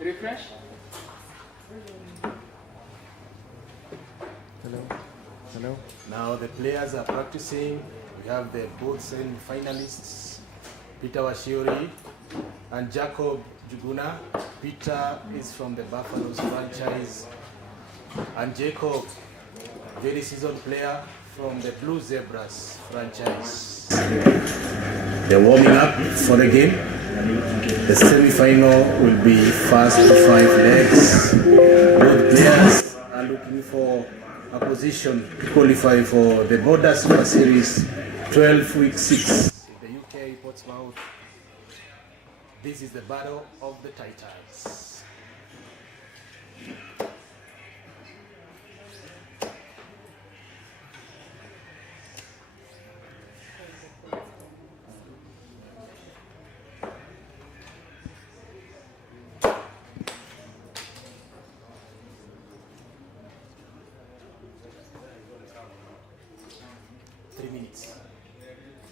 Refresh. Hello. Now the players are practicing. We have the both semi-finalists, Peter Washi and Jacob Njuguna. Peter is from the Buffaloes franchise, and Jacob, very seasoned player from the Blue Zebras franchise. They're warming up for the game. The semi-final will be first 5 legs. Both players are looking for a position to qualify for the Border Super Series 12 week 6 in the UK, Portsmouth. This is the battle of the Titans.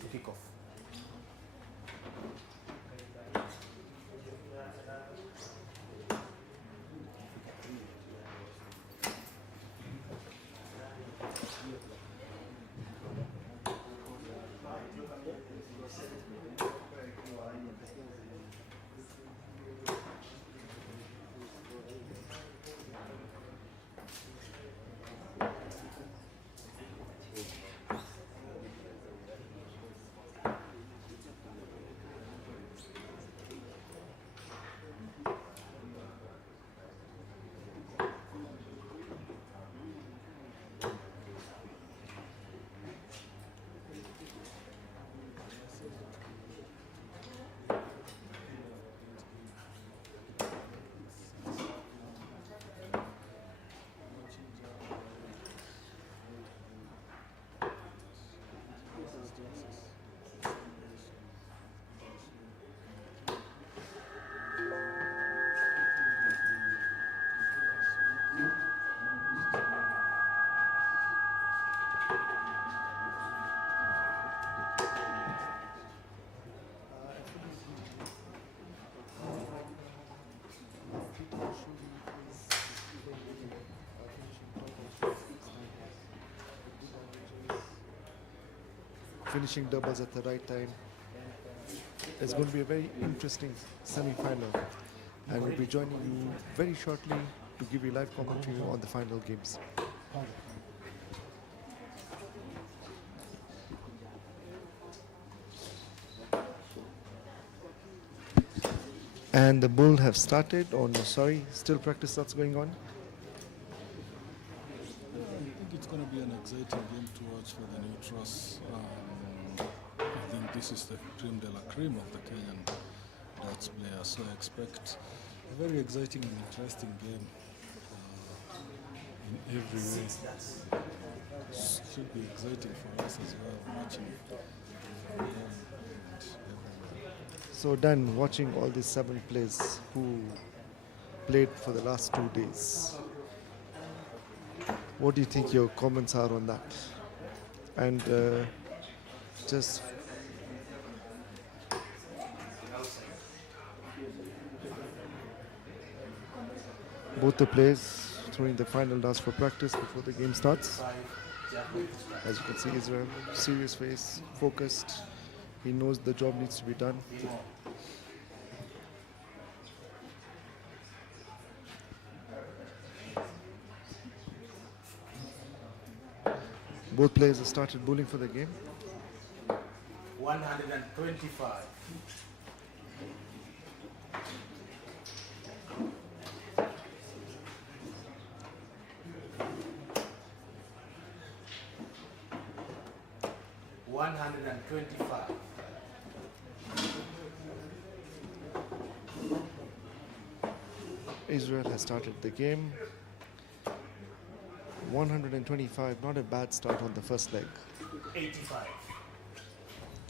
To kick off. Finishing doubles at the right time. It's going to be a very interesting semi-final, and we'll be joining you very shortly to give you live commentary on the final games. And the Bull have started. Oh no, sorry, still practice that's going on. I think it's going to be an exciting game to watch for the neutrals. I think this is the creme de la creme of the Kenyan darts players, so I expect a very exciting and interesting game in every way. Should be exciting for us as well, watching So Dan, watching all these 7 players who played for the last 2 days, what do you think your comments are on that? And just both the players throwing the final darts for practice before the game starts. As you can see, Israel, serious face, focused. He knows the job needs to be done. Both players have started bowling for the game. 125. Israel has started the game. 125, not a bad start on the first leg. 85.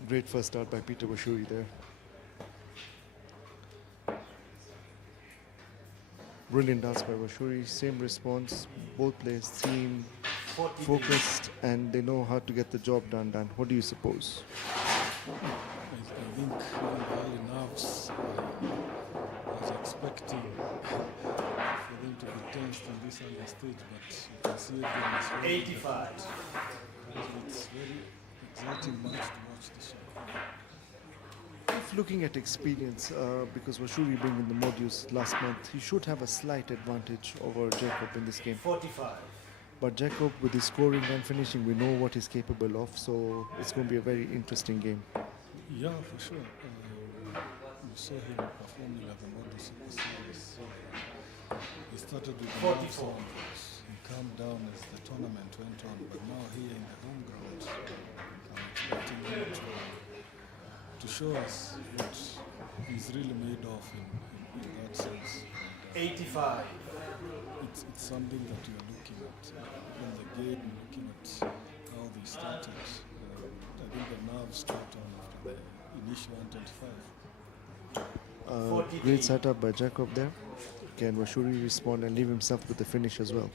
Great first start by Peter Washuri there. Brilliant dance by Washuri, same response. Both players seem 43. focused and they know how to get the job done. Dan, what do you suppose? I think even the early nerves, I was expecting for them to be tensed in this early stage, but you can see everyone is very 85. It's very exciting match to watch the show. If looking at experience, because Washuri being in the modules last month, he should have a slight advantage over Jacob in this game. 45. But Jacob, with his scoring and finishing, we know what he's capable of, so it's going to be a very interesting game. Yeah, for sure. You saw him performing at the Model Super Series. He started with the 44. He calmed down as the tournament went on, but now here in the home ground, I'm expecting him to show us what he's really made of in that sense. 85. It's something that you're looking at in the game, looking at how they started. I think the nerves start on after the initial 125. Great setup by Jacob there. Can Washuri respond and leave himself with the finish as well?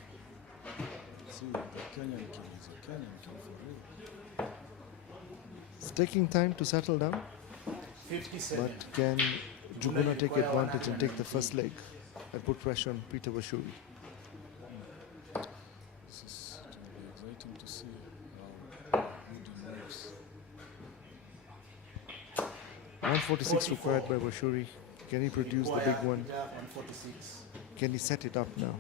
See, the Kenyan kid is a Kenyan kid for real. It's taking time to settle down, 57. but can Njuguna take advantage and take the first leg and put pressure on Peter Washuri? This is going to be exciting to see how good he moves. 146 required by Washuri. Can he produce the big one? 146. Can he set it up now?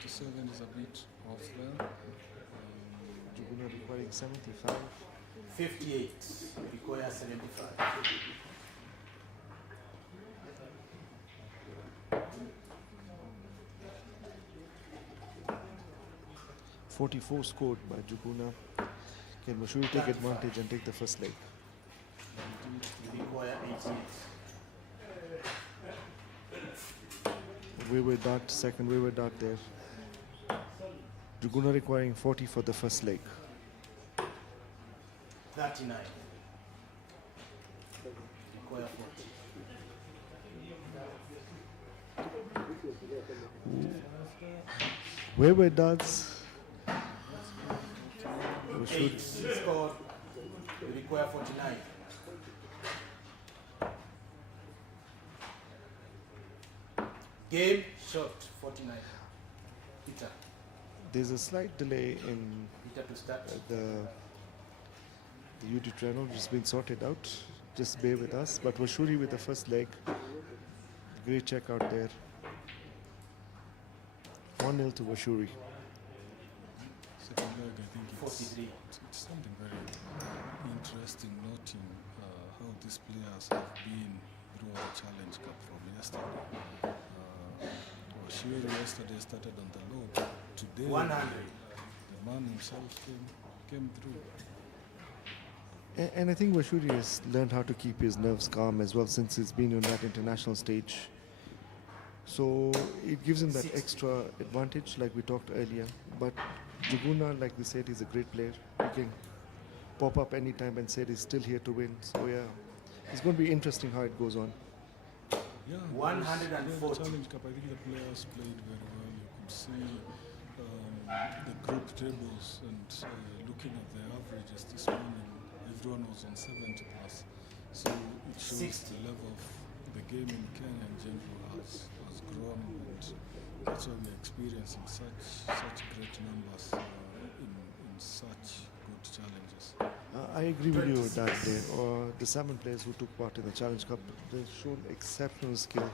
57 is a bit off there. Njuguna requiring 75. 58. Require 75. 44 scored by Njuguna. Can Washuri take advantage and take the first leg? Require 88. Wayward dart, second wayward dart there. Njuguna requiring 40 for the first leg. 39. Require 40. Wayward darts. Washuri 8 scored. Require 49. Game shot 49. Peter. There's a slight delay in Peter to start. the UD channel, which has been sorted out. Just bear with us. But Washuri with the first leg. Great check out there. 1-0 to Washuri. Second leg, I think it's 43. something very interesting noting how these players have been through the Challenge Cup from yesterday. Washiri yesterday started on the low. Today, 100. the man himself came through. And I think Washuri has learned how to keep his nerves calm as well since he's been on that international stage. So it gives him that 60. extra advantage like we talked earlier. But Njuguna, like we said, is a great player. He can pop up anytime and said he's still here to win. So yeah, it's going to be interesting how it goes on. Yeah, 140. The Challenge Cup, I think the players played very well. You could see the group tables and looking at the averages this morning, everyone was on 70 plus. So it shows 60. the level of the game in Kenya in general has grown, and that's why we're experiencing such great numbers in such good challenges. I agree with you with that there. The 7 players who took part in the Challenge Cup, they've shown exceptional skill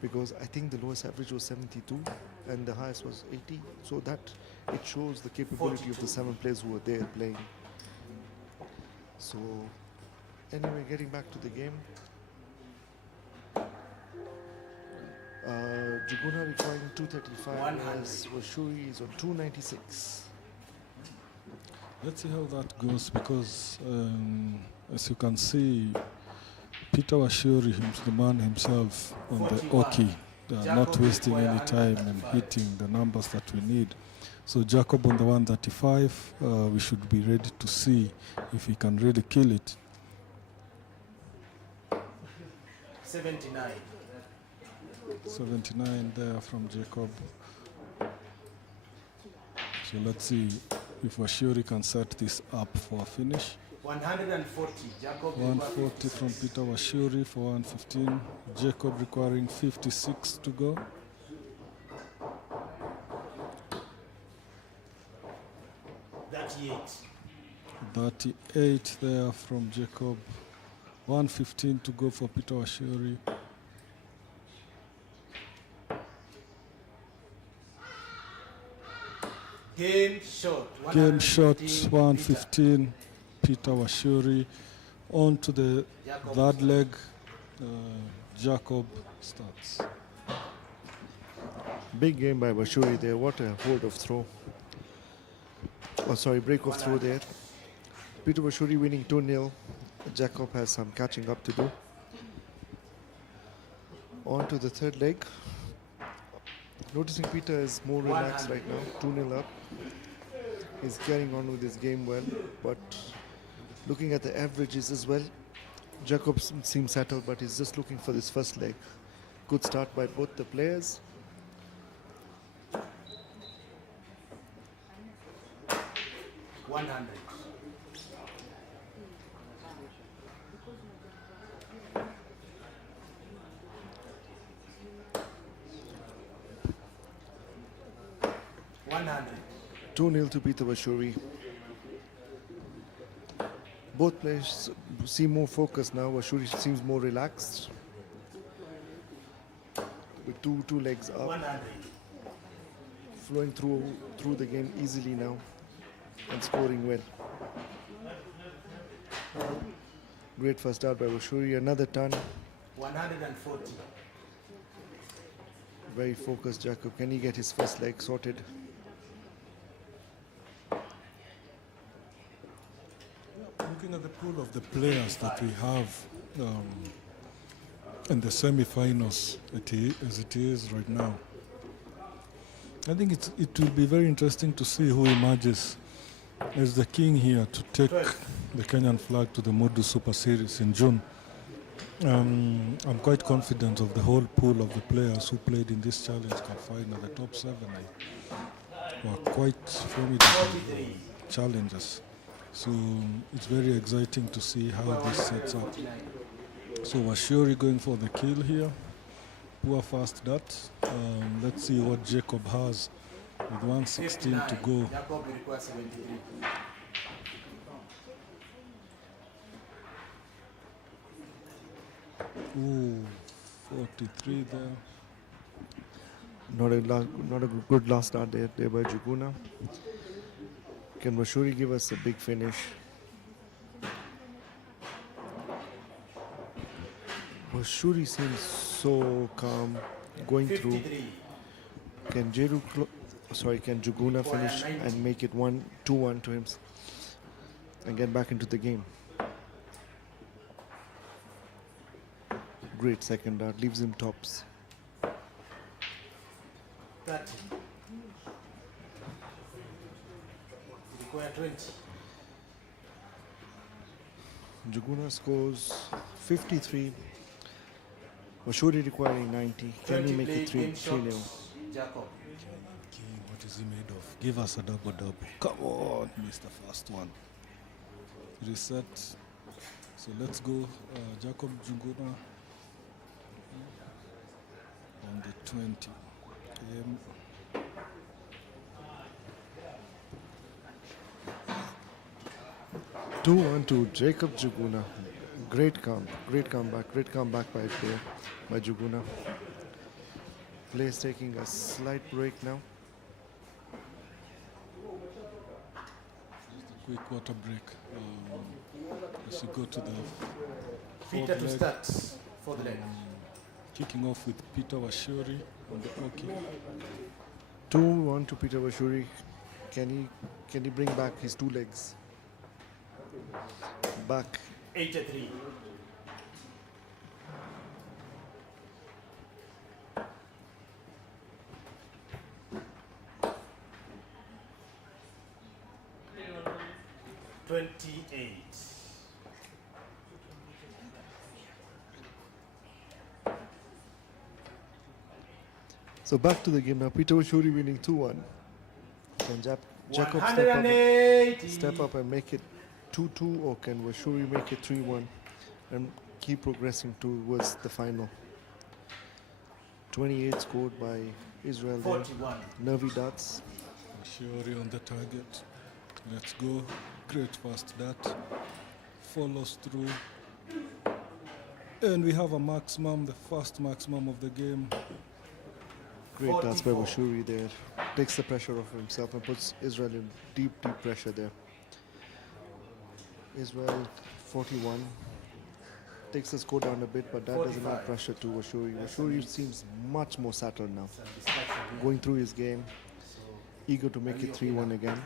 because I think the lowest average was 72 and the highest was 80. So that it shows the capability of the 7 players who were there playing. So anyway, getting back to the game. Njuguna requiring 235 whereas Washuri is on 296. Let's see how that goes because as you can see, Peter Washuri, the man himself on the Oki, not wasting any time and hitting the numbers that we need. So Jacob on the 135, we should be ready to see if he can really kill it. 79. 79 there from Jacob. So let's see if Washuri can set this up for a finish. 140. Jacob 140 from Peter Washuri for 115. Jacob requiring 56 to go. 38 there from Jacob. 115 to go for Peter Washuri. Game shot. Game shot 115. Peter Washuri. On to the third leg. Jacob starts. Big game by Washuri there. What a hold of throw. Oh, sorry, break of throw there. Peter Washuri winning 2-0. Jacob has some catching up to do. On to the third leg. Noticing Peter is more relaxed right now. 2-0 up. He's carrying on with his game well, but looking at the averages as well, Jacob seems settled, but he's just looking for this first leg. Good start by both the players. $100. 2-0 to Peter Washuri. Both players seem more focused now. Washuri seems more relaxed. With two legs up. 100. Flowing through the game easily now. And scoring well. Great first start by Washuri. Another turn. 140. Very focused Jacob. Can he get his first leg sorted? Looking at the pool of the players that we have in the semi-finals as it is right now, I think it will be very interesting to see who emerges as the king here to take the Kenyan flag to the Modu Super Series in June. I'm quite confident of the whole pool of the players who played in this challenge cup final. The top 7 were quite formidable challengers. So it's very exciting to see how this sets up. So Washuri going for the kill here. Poor fast dart. Let's see what Jacob has with 116 to go. Jacob requires 73. Ooh, 43 there. Not a good last start there by Njuguna. Can Washuri give us a big finish? Washuri seems so calm, going 53. through. Can Njuguna finish and make it 2-1 to him and get back into the game? Great second dart, leaves him tops. 30. Require 20. Njuguna scores 53. Washuri requiring 90. Can he make it 3-0? Jacob. King, what is he made of? Give us a double. Come on, missed the first one. Reset. So let's go. Jacob Njuguna on the 20. 2-1 to Jacob Njuguna. Great comeback by Njuguna. Play is taking a slight break now. Just a quick water break. As we go to the Peter to leg. start for the leg. Kicking off with Peter Washuri on the Oki. 2-1 to Peter Washuri. Can he bring back his 2 legs? Back. 83. 28. So back to the game now. Peter Washuri winning 2-1. Can Jacob step up and make it 2-2, or can Washuri make it 3-1 and keep progressing towards the final? 28 scored by Israel there. 41. Nervy darts. Shiori on the target. Let's go. Great fast dart. Follows through. And we have a maximum, the first maximum of the game. Great darts by Washuri there. Takes the pressure off himself and puts Israel in deep, deep pressure there. Israel 41. Takes the score down a bit, but that doesn't add pressure to Washuri. Washuri seems much more settled now. Going through his game. Eager to make it 3-1 again.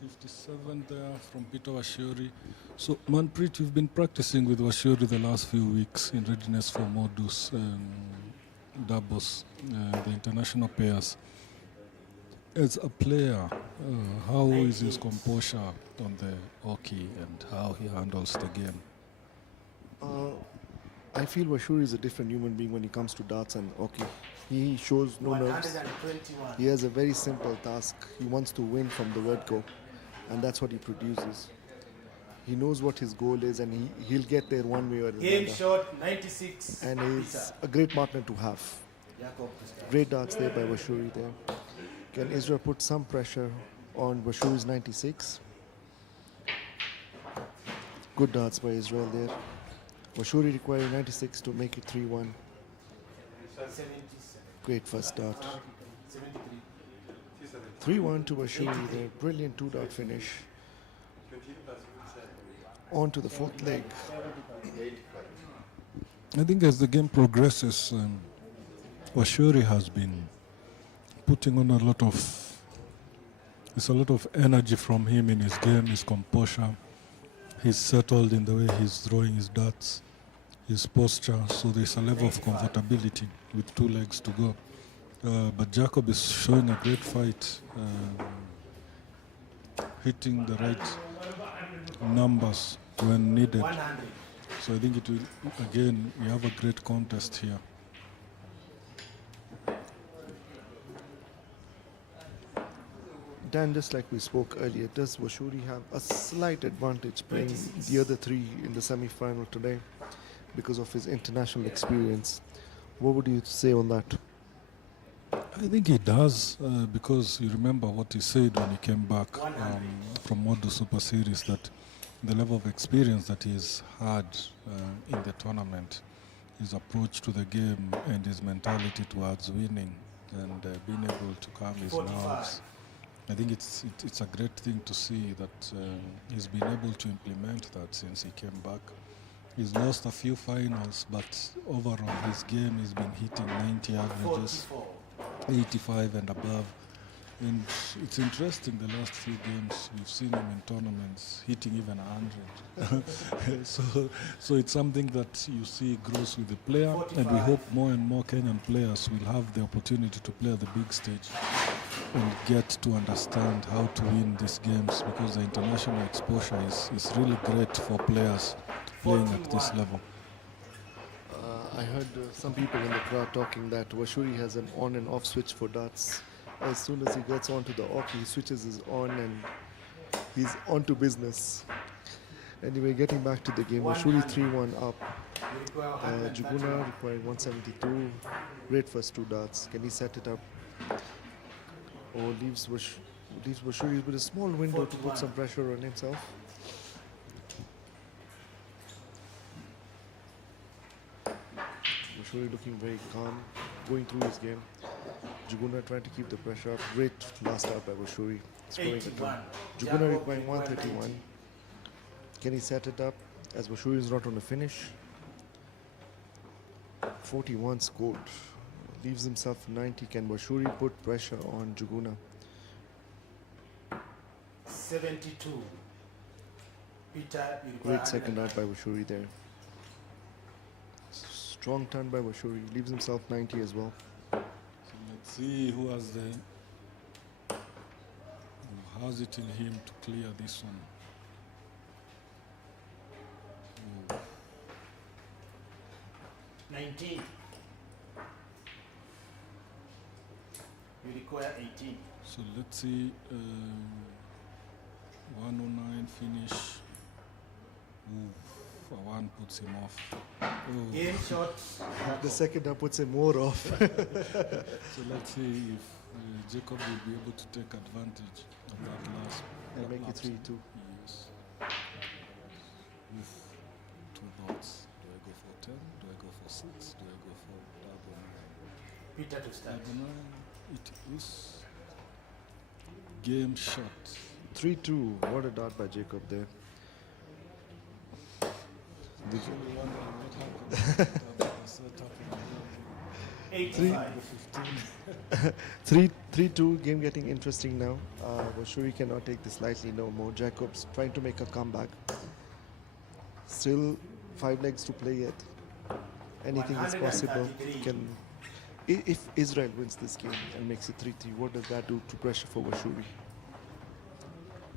57 there from Peter Washuri. So, Manpreet, you've been practicing with Washuri the last few weeks in readiness for Modus doubles, the international pairs. As a player, how is his composure on the hockey and how he handles the game? I feel Washuri is a different human being when it comes to darts and hockey. He shows no nerves. He has a very simple task. He wants to win from the word go, and that's what he produces. He knows what his goal is, and he'll get there one way or another. Game shot 96. And he's a great partner to have. Great darts there by Washuri there. Can Israel put some pressure on Washuri's 96? Good darts by Israel there. Washuri requiring 96 to make it 3-1. Great first dart. 3-1 to Washuri there. Brilliant two-dart finish. On to the fourth leg. I think as the game progresses, Washuri has been putting on a lot of energy from him in his game, his composure. He's settled in the way he's throwing his darts, his posture, so there's a level of comfortability with 2 legs to go. But Jacob is showing a great fight, hitting the right numbers when needed. So I think it will, again, we have a great contest here. Dan, just like we spoke earlier, does Washuri have a slight advantage playing the other 3 in the semi-final today because of his international experience? What would you say on that? I think he does, because you remember what he said when he came back from Modus Super Series, that the level of experience that he's had in the tournament, his approach to the game and his mentality towards winning and being able to calm his nerves. I think it's a great thing to see that he's been able to implement that since he came back. He's lost a few finals, but overall his game has been hitting 90 averages, 85 and above. And it's interesting, the last few games we've seen him in tournaments hitting even 100. so it's something that you see grows with the player, and we hope more and more Kenyan players will have the opportunity to play at the big stage and get to understand how to win these games, because the international exposure is really great for players playing at this level. I heard some people in the crowd talking that Washuri has an on and off switch for darts. As soon as he gets onto the hockey, he switches his on and he's on to business. Anyway, getting back to the game, Washuri 3-1 up. Njuguna requiring 172. Great first 2 darts. Can he set it up? Or leaves Washuri with a small window to put some pressure on himself? Washuri looking very calm, going through his game. Njuguna trying to keep the pressure up. Great last out by Washuri. Njuguna requiring 131. Can he set it up as Washuri is not on the finish? 41 scored. Leaves himself 90. Can Washuri put pressure on Njuguna? 72. Peter, great second out by Washuri there. Strong turn by Washuri. Leaves himself 90 as well. So let's see who has the has it in him to clear this one. Ooh. 19. You require 18. So let's see, 109 finish. Ooh, for one puts him off. Oh. Game shot. The second up puts him more off. So let's see if Jacob will be able to take advantage of that last. And make it 3-2. Yes. Oof. Two dots. Do I go for 10? Do I go for 6? Do I go for double 9? Peter to start. Double 9. It is game shot. 3-2. What a dart by Jacob there. Actually wondering what happened after the setup in 85. 3-2, game getting interesting now. Washuri cannot take this lightly no more. Jacobs trying to make a comeback. Still 5 legs to play yet. Anything is possible. If Israel wins this game and makes it 3-3, what does that do to pressure for Washuri?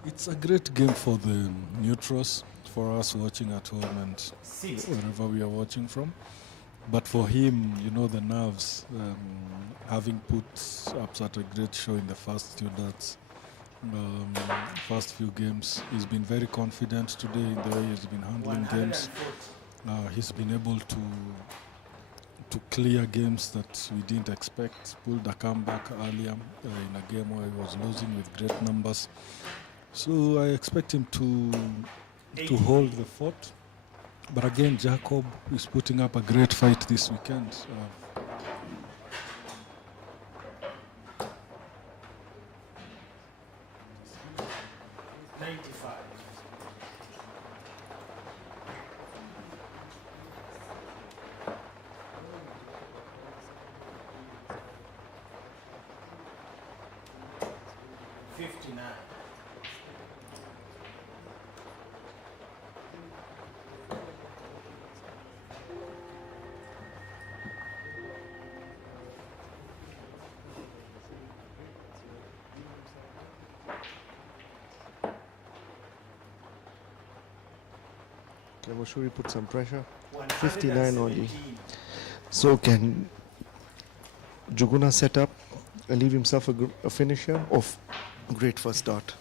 It's a great game for the neutrals, for us watching at home and wherever we are watching from. But for him, you know, the nerves, having put up such a great show in the first few darts, first few games, he's been very confident today in the way he's been handling games. He's been able to clear games that we didn't expect, pulled a comeback earlier in a game where he was losing with great numbers. So I expect him to hold the fort. But again, Jacob is putting up a great fight this weekend. 95. Washuri put some pressure. 59 only. So can Njuguna set up and leave himself a finisher of great first dart?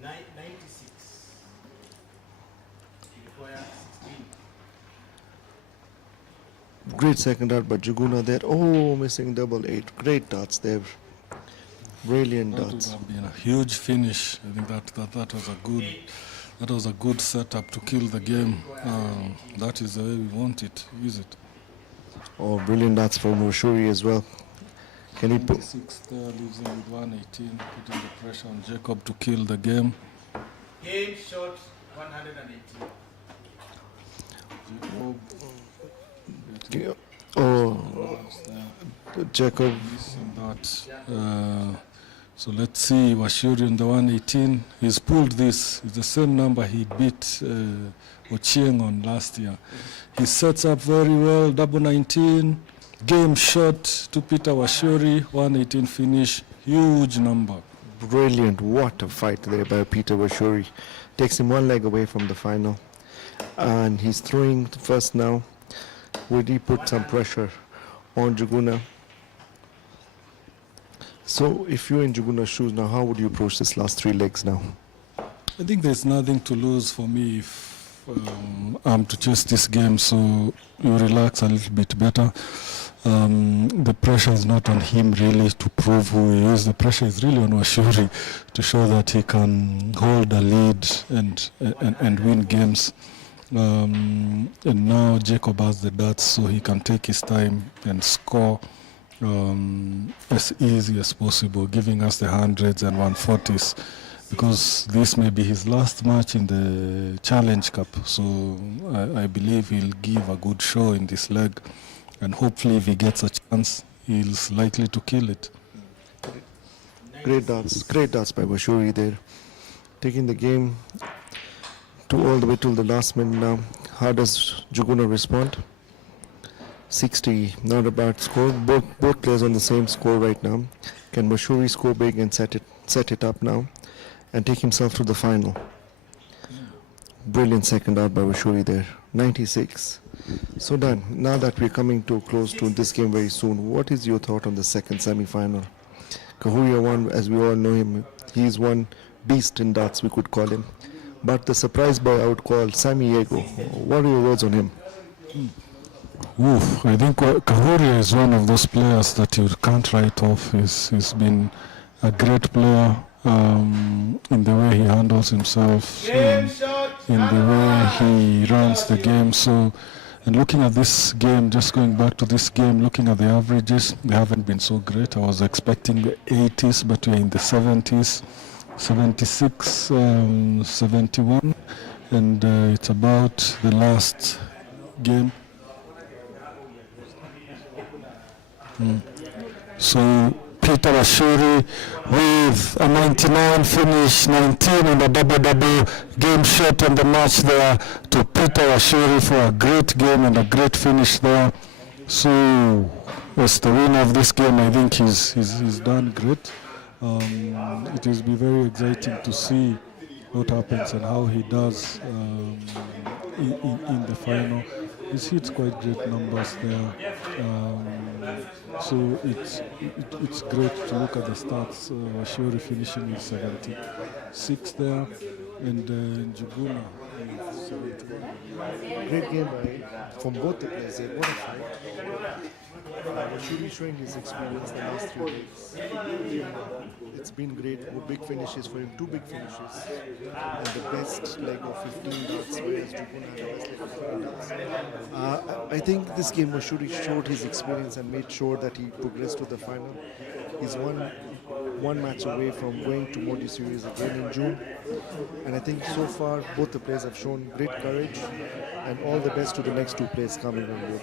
96. Require 16. Great second dart by Njuguna there. Oh, missing double 8. Great darts there. Brilliant That would darts. have been a huge finish. I think that was a good setup to kill the game. That is the way we want it, is it? Oh, brilliant darts from Washuri as well. Can he put 96 there, leaves him with 118, putting the pressure on Jacob to kill the game. Game shot 118. Jacob, oh Jacob? missing that. So let's see, Washuri on the 118. He's pulled this. It's the same number he beat Ochieng on last year. He sets up very well, double 19. Game shot to Peter Washuri, 118 finish. Huge number. Brilliant. What a fight there by Peter Washuri. Takes him one leg away from the final. And he's throwing the first now. Would he put some pressure on Njuguna? So if you're in Njuguna's shoes now, how would you approach this last 3 legs now? I think there's nothing to lose for me if I'm to chase this game, so you relax a little bit better. The pressure is not on him really to prove who he is. The pressure is really on Washuri to show that he can hold a lead and win games. And now Jacob has the darts, so he can take his time and score as easy as possible, giving us the 100s and 140s, because this may be his last match in the Challenge Cup. So I believe he'll give a good show in this leg, and hopefully if he gets a chance, he's likely to kill it. Great darts by Washuri there. Taking the game to all the way till the last minute now. How does Njuguna respond? 60, not a bad score. Both players on the same score right now. Can Mashuri score big and set it up now and take himself to the final? Brilliant second out by Mashuri there. 96. So Dan, now that we're coming to close to this game very soon, what is your thought on the second semi-final? Kahuria won, as we all know him. He's one beast in darts, we could call him. But the surprise boy, I would call Sammy Yego. What are your words on him? I think Kahuria is one of those players that you can't write off. He's been a great player in the way he handles himself, in the way he runs the game. So, and looking at this game, just going back to this game, looking at the averages, they haven't been so great. I was expecting the 80s, but we're in the 70s, 76, 71, and it's about the last game. So Peter Washuri with a 99 finish, 19 and a double game shot on the match there to Peter Washuri for a great game and a great finish there. So as the winner of this game, I think he's done great. It will be very exciting to see what happens and how he does in the final. He's hit quite great numbers there. So it's great to look at the stats. Washuri finishing with 76 there, and Njuguna with 71. Great game from both the players here. What a fight. Washuri showing his experience the last 3 weeks. It's been great. Big finishes for him, 2 big finishes. And the best leg of 15 darts, whereas Njuguna had the best leg of 15 darts. I think this game Washuri showed his experience and made sure that he progressed to the final. He's one match away from going to Modi series again in June. And I think so far both the players have shown great courage, and all the best to the next 2 players coming on board.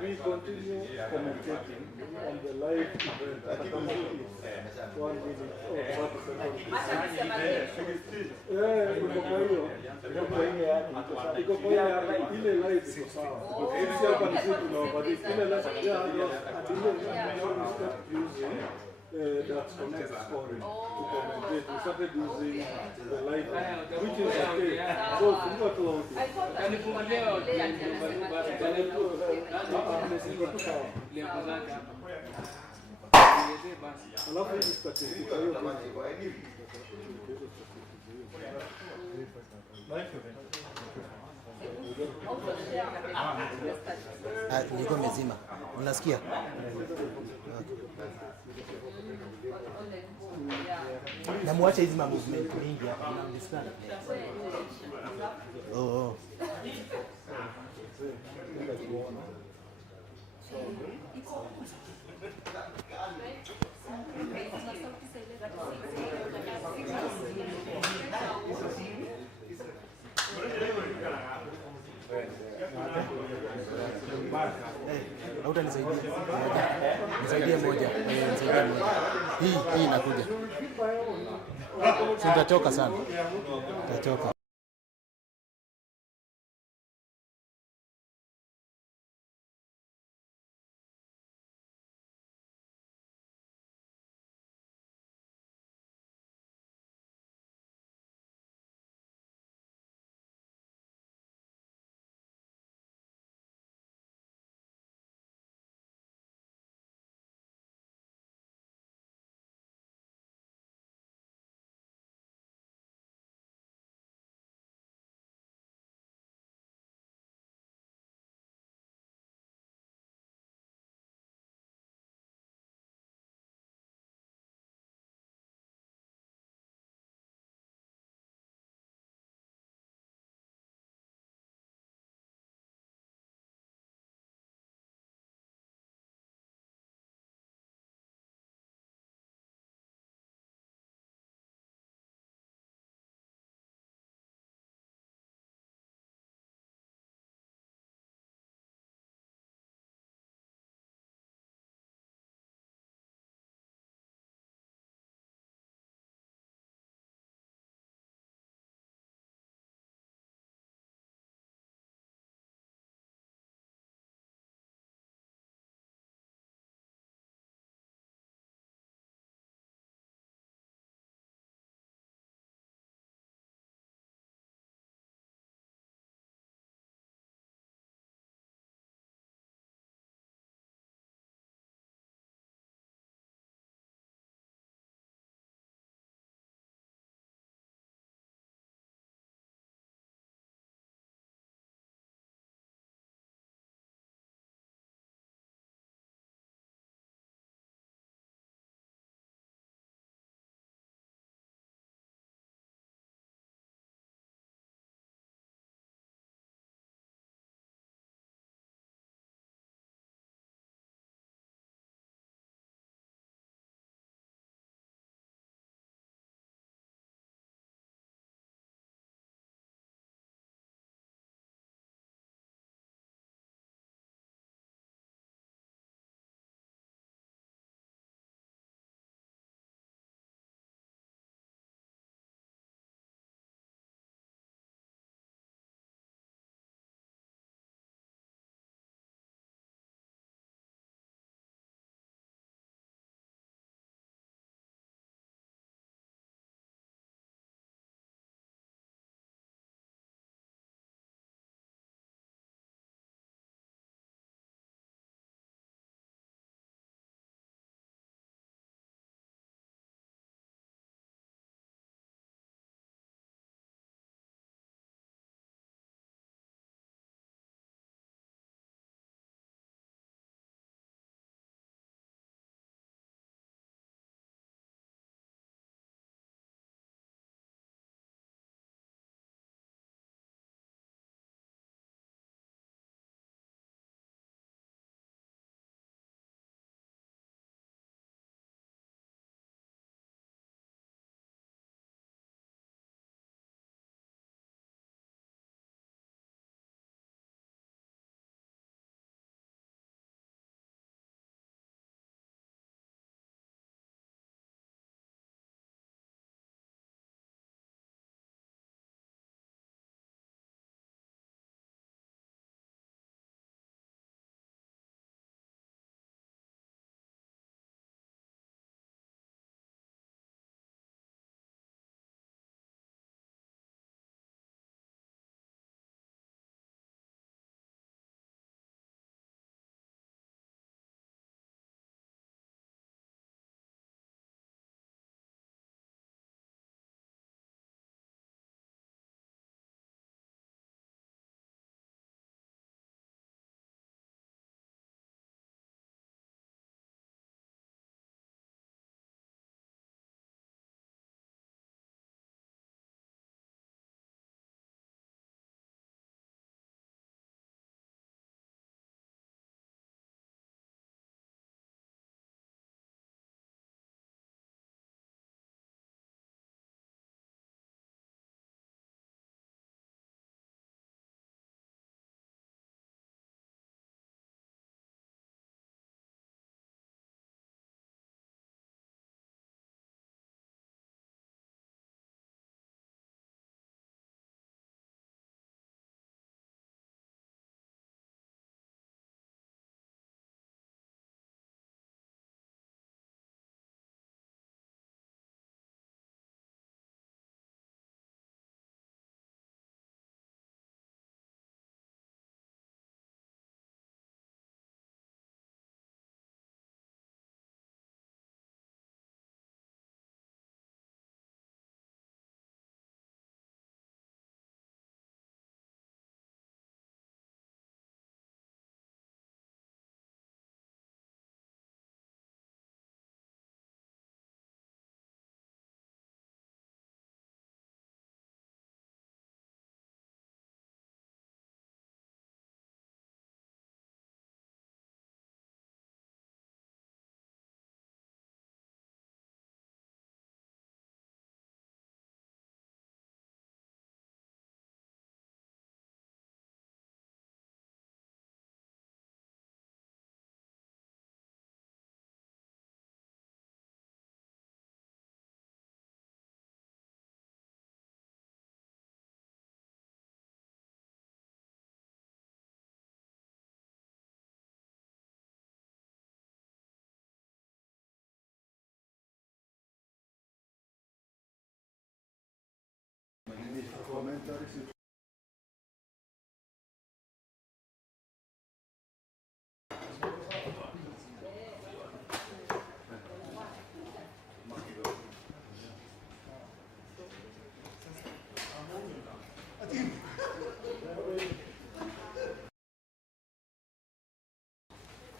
We continue commentating on the live at 1 minute that's connected scoring to commentate. We started using the live, which is okay. So, niko mezima. Unasikia? Na muache hizi movement mingi hapa, unaonekana. Oh. Nisaidie moja. Hii inakuja. Sitachoka sana. Nitachoka.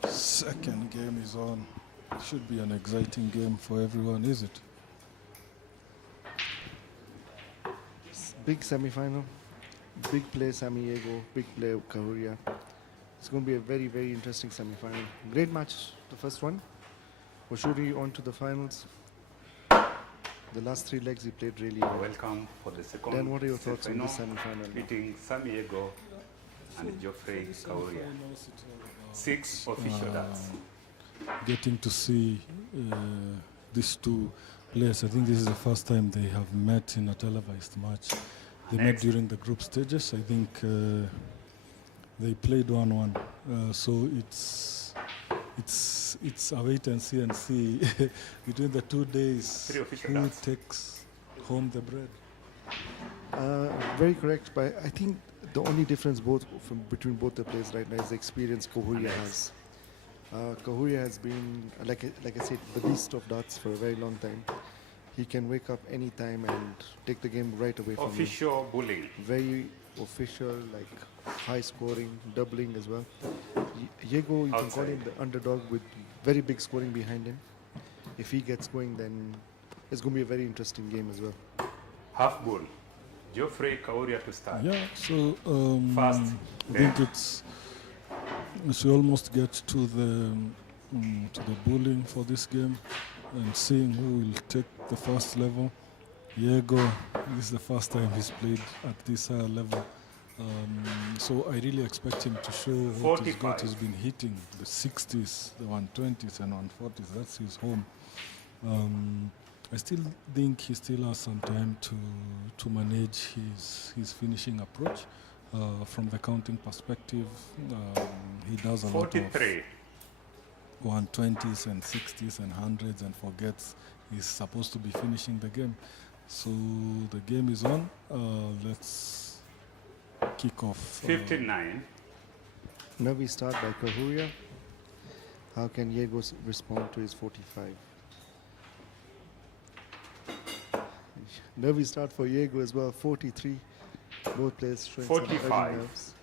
Second game is on. Should be an exciting game for everyone, is it? Big semi-final, big play Sammy Yego, big play Kahuria. It's going to be a very, very interesting semi-final. Great match, the first one. Washuri on to the finals. The last 3 legs he played really well. Welcome for the second. Dan, what are your thoughts on this semi-final semi-final? between Sammy Yego and Geoffrey Kahuria? 6 official darts. Getting to see these two players. I think this is the first time they have met in a televised match. They met during the group stages. I think they played 1-1. So it's a wait and see between the 2 days. Who takes home the bread? Very correct, but I think the only difference between both the players right now is the experience Kahuria has. Kahuria has been, like I said, the beast of darts for a very long time. He can wake up any time and take the game right away from you. Official bullying. Very official, like high scoring, doubling as well. Yego, you can call him the underdog with very big scoring behind him. If he gets going, then it's going to be a very interesting game as well. Half bull. Geoffrey Kahuria to start. Yeah, so Fast. I think it's we should almost get to the bullying for this game and seeing who will take the first level. Yego, this is the first time he's played at this higher level. So I really expect him to show what he's got. He's been hitting the 60s, the 120s and 140s. That's his home. I still think he still has some time to manage his finishing approach. From the counting perspective, he does a lot of 120s and 60s and 100s and forgets he's supposed to be finishing the game. So the game is on. Let's kick off. 59. Now we start by Kahuria. How can Yego respond to his 45? Now we start for Yego as well, 43. Both players showing 45. some early nerves.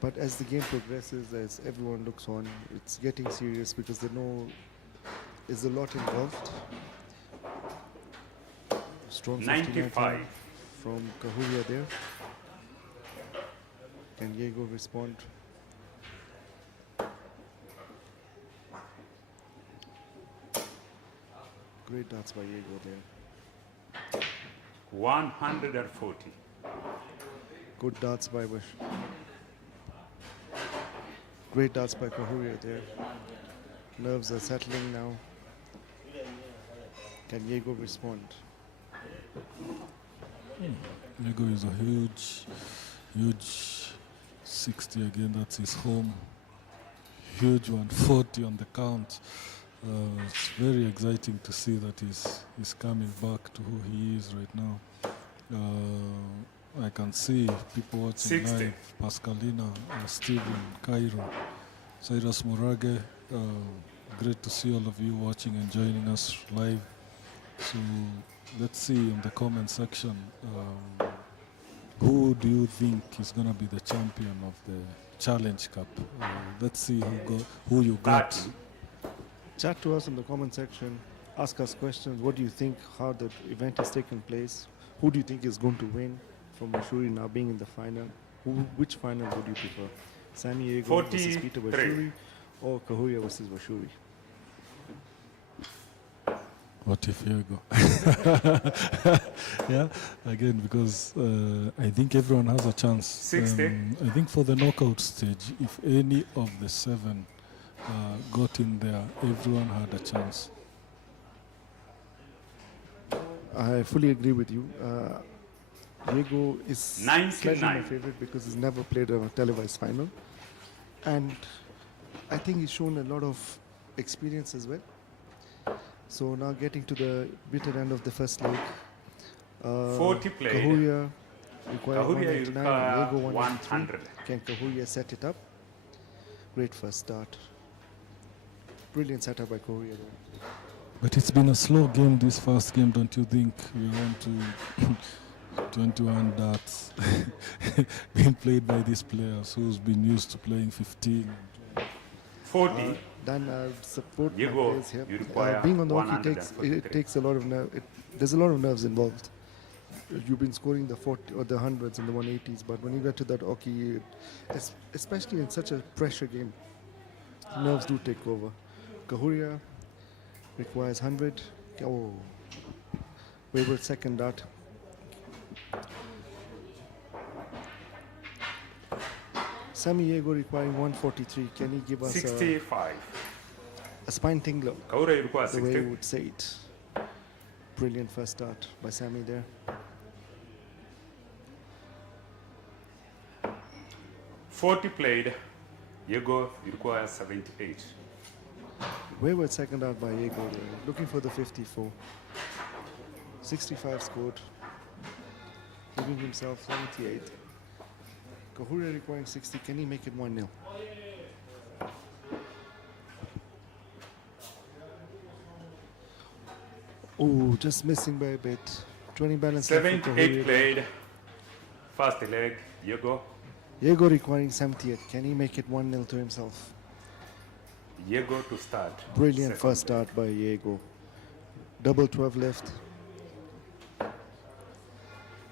But as the game progresses, as everyone looks on, it's getting serious because they know there's a lot involved. Strong 95 from Kahuria there. Can Yego respond? Great darts by Yego there. 140. Good darts by Washi. Great darts by Kahuria there. Nerves are settling now. Can Yego respond? Yego is a huge 60 again. That's his home. Huge 140 on the count. It's very exciting to see that he's coming back to who he is right now. I can see people watching 60. live. Pascalina, Steven, Cairo, Cyrus Morage. Great to see all of you watching and joining us live. So let's see in the comment section, who do you think is going to be the champion of the Challenge Cup? Let's see who you got. Chat to us in the comment section. Ask us questions. What do you think? How the event has taken place? Who do you think is going to win from Washuri now being in the final? Which final would you prefer? Sammy Yego versus Peter Washuri or Kahuria versus Washuri? What if Yego? Yeah, again, because I think everyone has a chance. 60. I think for the knockout stage, if any of the 7 got in there, everyone had a chance. I fully agree with you. Yego is slightly my favorite because he's never played a televised final. And I think he's shown a lot of experience as well. So now getting to the bitter end of the first leg, 40 played. Kahuria require Kahuria 199, require Yego 193. 100. Can Kahuria set it up? Great first start. Brilliant setup by Kahuria there. But it's been a slow game, this first game, don't you think? We want to 21 darts being played by these players who's been used to playing 15. 40. Dan, support my Yego, players here. you require Being on the hockey 143. takes a lot of there's a lot of nerves involved. You've been scoring the 40 or the hundreds and the 180s, but when you get to that hockey, especially in such a pressure game, nerves do take over. Kahuria requires 100. Oh, wayward second dart. Sammy Yego requiring 143. Can he give us 65. a spine tingler? Kahuria requires The way 60. you would say it. Brilliant first start by Sammy there. Forty played. Yego requires 78. Wayward second out by Yego there. Looking for the 54. 65 scored. Giving himself 78. Kahuria requiring 60. Can he make it 1-0? Oh, just missing by a bit. 20 balance left for 78 Kahuria. played. First leg. Yego. Yego requiring 78. Can he make it 1-0 to himself? Yego to start. Brilliant Second first start by Yego. Double 12 left.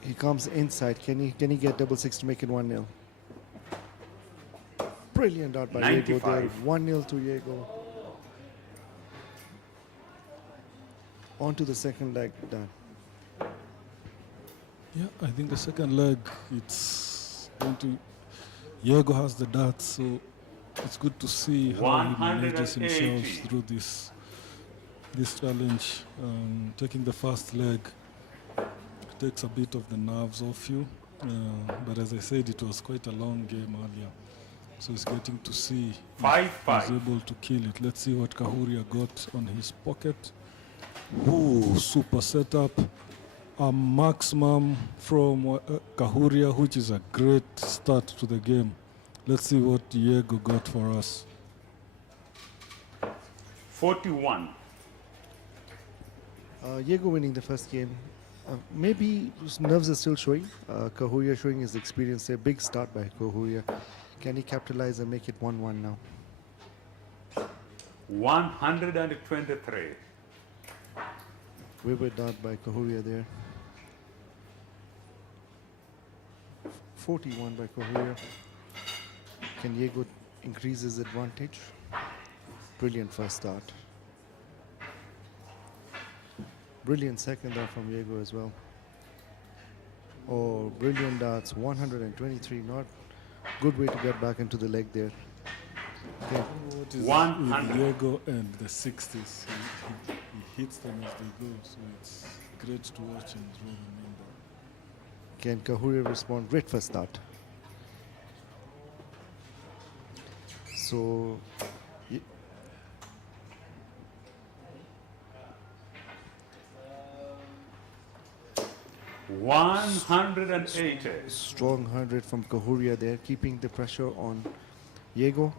He comes inside. Can he get double 6 to make it 1-0? Brilliant dart by Yego there. 95. 1-0 to Yego. On to the second leg, Dan. Yeah, I think the second leg, it's going to... Yego has the darts, so it's good to see how he manages himself 180. through this challenge. Taking the first leg takes a bit of the nerves off you, but as I said, it was quite a long game earlier, so it's getting to see if 5-5. he's able to kill it. Let's see what Kahuria got on his pocket. Ooh, super setup. A maximum from Kahuria, which is a great start to the game. Let's see what Yego got for us. 41. Yego winning the first game. Maybe his nerves are still showing. Kahuria showing his experience there. Big start by Kahuria. Can he capitalize and make it 1-1 now? 123. Wayward dart by Kahuria there. 41 by Kahuria. Can Yego increase his advantage? Brilliant first start. Brilliant second dart from Yego as well. Oh, brilliant darts. 123. Not good way to get back into the leg there. Okay. What is 100. with Yego and the 60s? He hits them as they go, so it's great to watch and throw them in there. Can Kahuria respond? Great first start. So, 180. strong 100 from Kahuria there, keeping the pressure on Yego.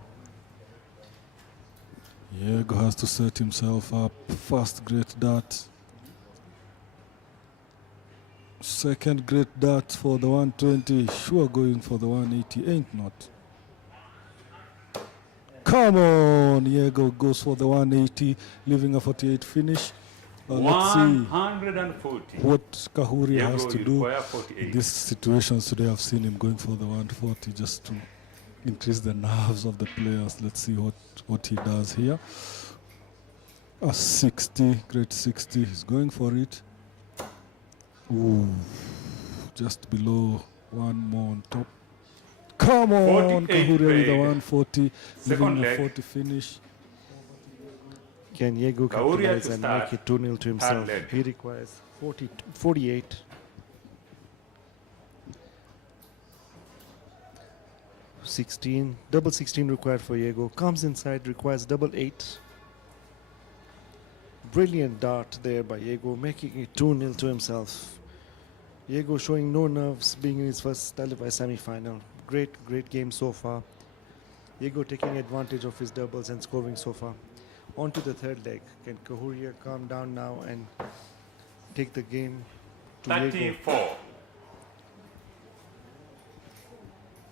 Yego has to set himself up. First great dart. Second great dart for the 120. Sure going for the 180. Ain't not. Come on, Yego goes for the 180, leaving a 48 finish. Let's see 140. what Kahuria has Yego, to you do. require In 48. these situations today, I've seen him going for the 140 just to increase the nerves of the players. Let's see what he does here. A 60, great 60. He's going for it. Ooh, just below, one more on top. Come on, 48 Kahuria with a played. 140, Second leaving a leg. 40 finish. Can Yego Kahuria capitalize to and start. make it 2-0 to himself? leg. He requires 48. 16, double 16 required for Yego. Comes inside, requires double 8. Brilliant dart there by Yego, making it 2-0 to himself. Yego showing no nerves, being in his first televised semi-final. Great game so far. Yego taking advantage of his doubles and scoring so far. On to the third leg. Can Kahuria calm down now and take the game to Yego? 34.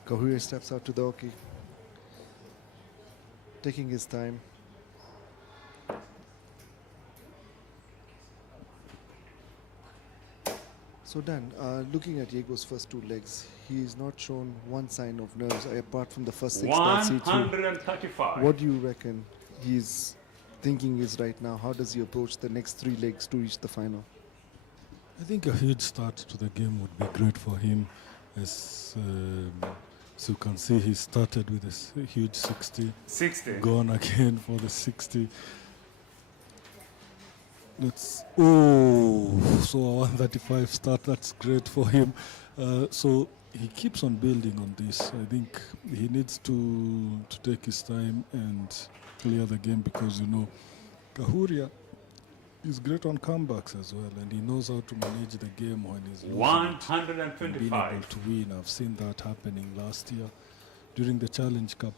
Kahuria steps out to the hockey, taking his time. So Dan, looking at Yego's first two legs, he has not shown one sign of nerves apart from the first six that see through. 135. What do you reckon he's thinking is right now? How does he approach the next three legs to reach the final? I think a huge start to the game would be great for him. As you can see, he started with a huge 60. 60. Gone again for the 60. So a 135 start, that's great for him. So he keeps on building on this. I think he needs to take his time and clear the game, because Kahuria is great on comebacks as well, and he knows how to manage the game when he's losing it, being able 125. to win. I've seen that happening last year during the Challenge Cup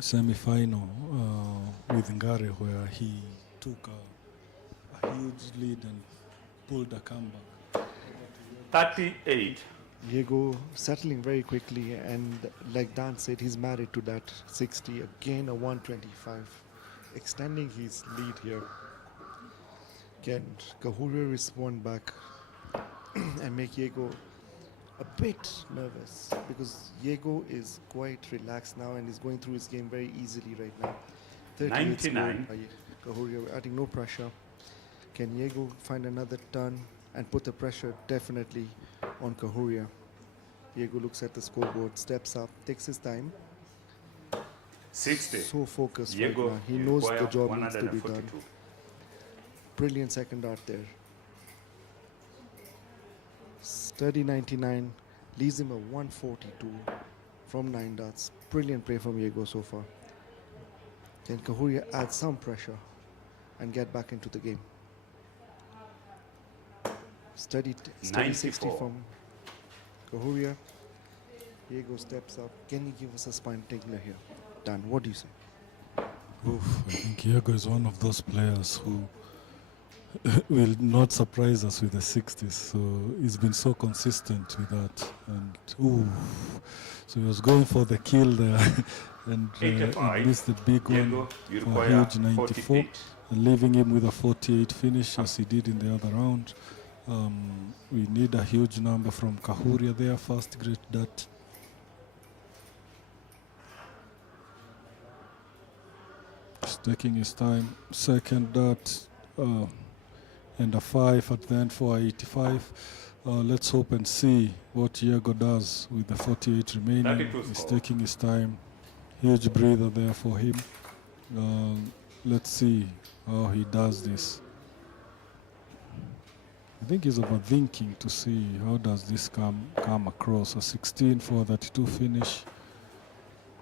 semi-final with Ngare, where he took a huge lead and pulled a comeback. 38. Yego settling very quickly, and like Dan said, he's married to that 60. Again, a 125. Extending his lead here. Can Kahuria respond back and make Yego a bit nervous? Because Yego is quite relaxed now and is going through his game very easily right now. 38 scored 99. by Kahuria, adding no pressure. Can Yego find another turn and put the pressure definitely on Kahuria? Yego looks at the scoreboard, steps up, takes his time. 60. So focused right Yego, now. He you knows require the job needs to be done. 142. Brilliant second dart there. Steady 99, leaves him a 142 from 9 darts. Brilliant play from Yego so far. Can Kahuria add some pressure and get back into the game? Steady 60 94. from Kahuria. Yego steps up. Can he give us a spine tingler here? Dan, what do you say? I think Yego is one of those players who will not surprise us with the 60s. So he's been so consistent with that. And so he was going for the kill there and 85. missed the big one Yego, you for a require huge 94, 48. and leaving him with a 48 finish as he did in the other round. We need a huge number from Kahuria there. First great dart. He's taking his time. Second dart and a 5 at the end for 85. Let's hope and see what Yego does with the 48 remaining. 32 He's score. taking his time. Huge breather there for him. Let's see how he does this. I think he's overthinking to see how does this come across. A 16 for 32 finish.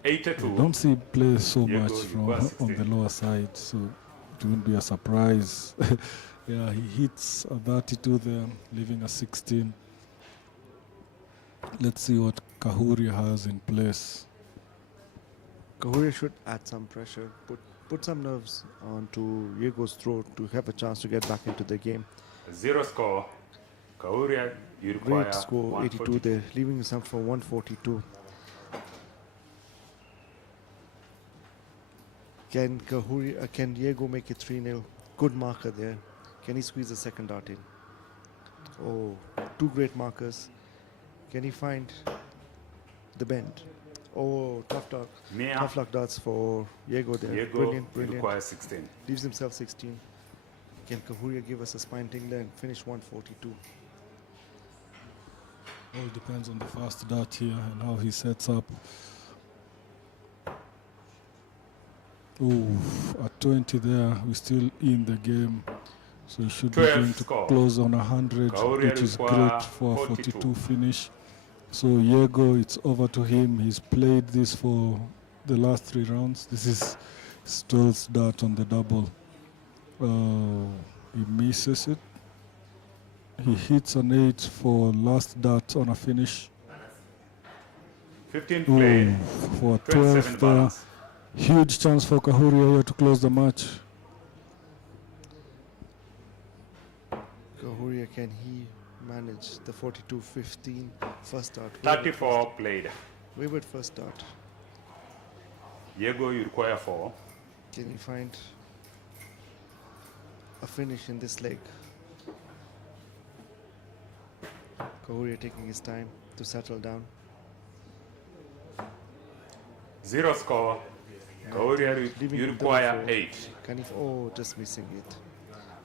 82. I don't see play so Yego, much you from were on 16. the lower side, so it wouldn't be a surprise. Yeah, he hits a 32 there, leaving a 16. Let's see what Kahuria has in place. Kahuria should add some pressure, put some nerves onto Yego's throat to have a chance to get back into the game. 0 score. Kahuria, you require Great score, 82 there, leaving some for 142. Can Yego make it 3-0? Good marker there. Can he squeeze the second dart in? Oh, two great markers. Can he find the bend? Oh, tough luck darts for Yego there. Yego, Brilliant, you brilliant. require 16. Leaves himself 16. Can Kahuria give us a spine tingler and finish 142? All depends on the first dart here and how he sets up. At 20 there, we're still in the game. So he should be 12 going to score. close on 100, Kahuria which is require great for a 42 42 finish. So Yego, it's over to him. He's played this for the last 3 rounds. This is his 12th dart on the double. He misses it. He hits an 8 for last dart on a finish. 15 played, For 27 12 there. balance. Huge chance for Kahuria here to close the match. Kahuria, can he manage the 42-15 first start? 34 played. Wayward first start. Yego, you require 4. Can he find a finish in this leg? Kahuria taking his time to settle down. 0 score. Kahuria, Leaving you him require double 8. Can he? Oh, just missing it.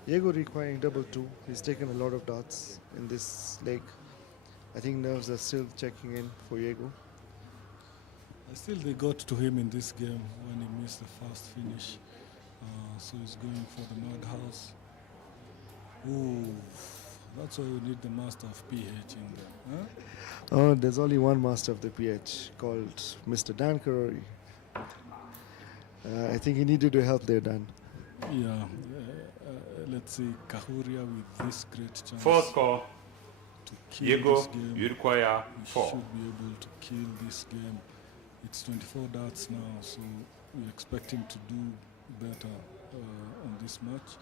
Yego requiring double 2. He's taken a lot of darts in this leg. I think nerves are still checking in for Yego. Still, they got to him in this game when he missed the first finish. So he's going for the madhouse. Ooh, that's why you need the master of PH in there. Huh? Oh, there's only one master of the PH called Mr. Dan Karori. I think he needed your help there, Dan. Yeah, let's see, Kahuria with this great chance 4 score. to kill this Yego, game. you require We 4. should be able to kill this game. It's 24 darts now, so we expect him to do better on this match.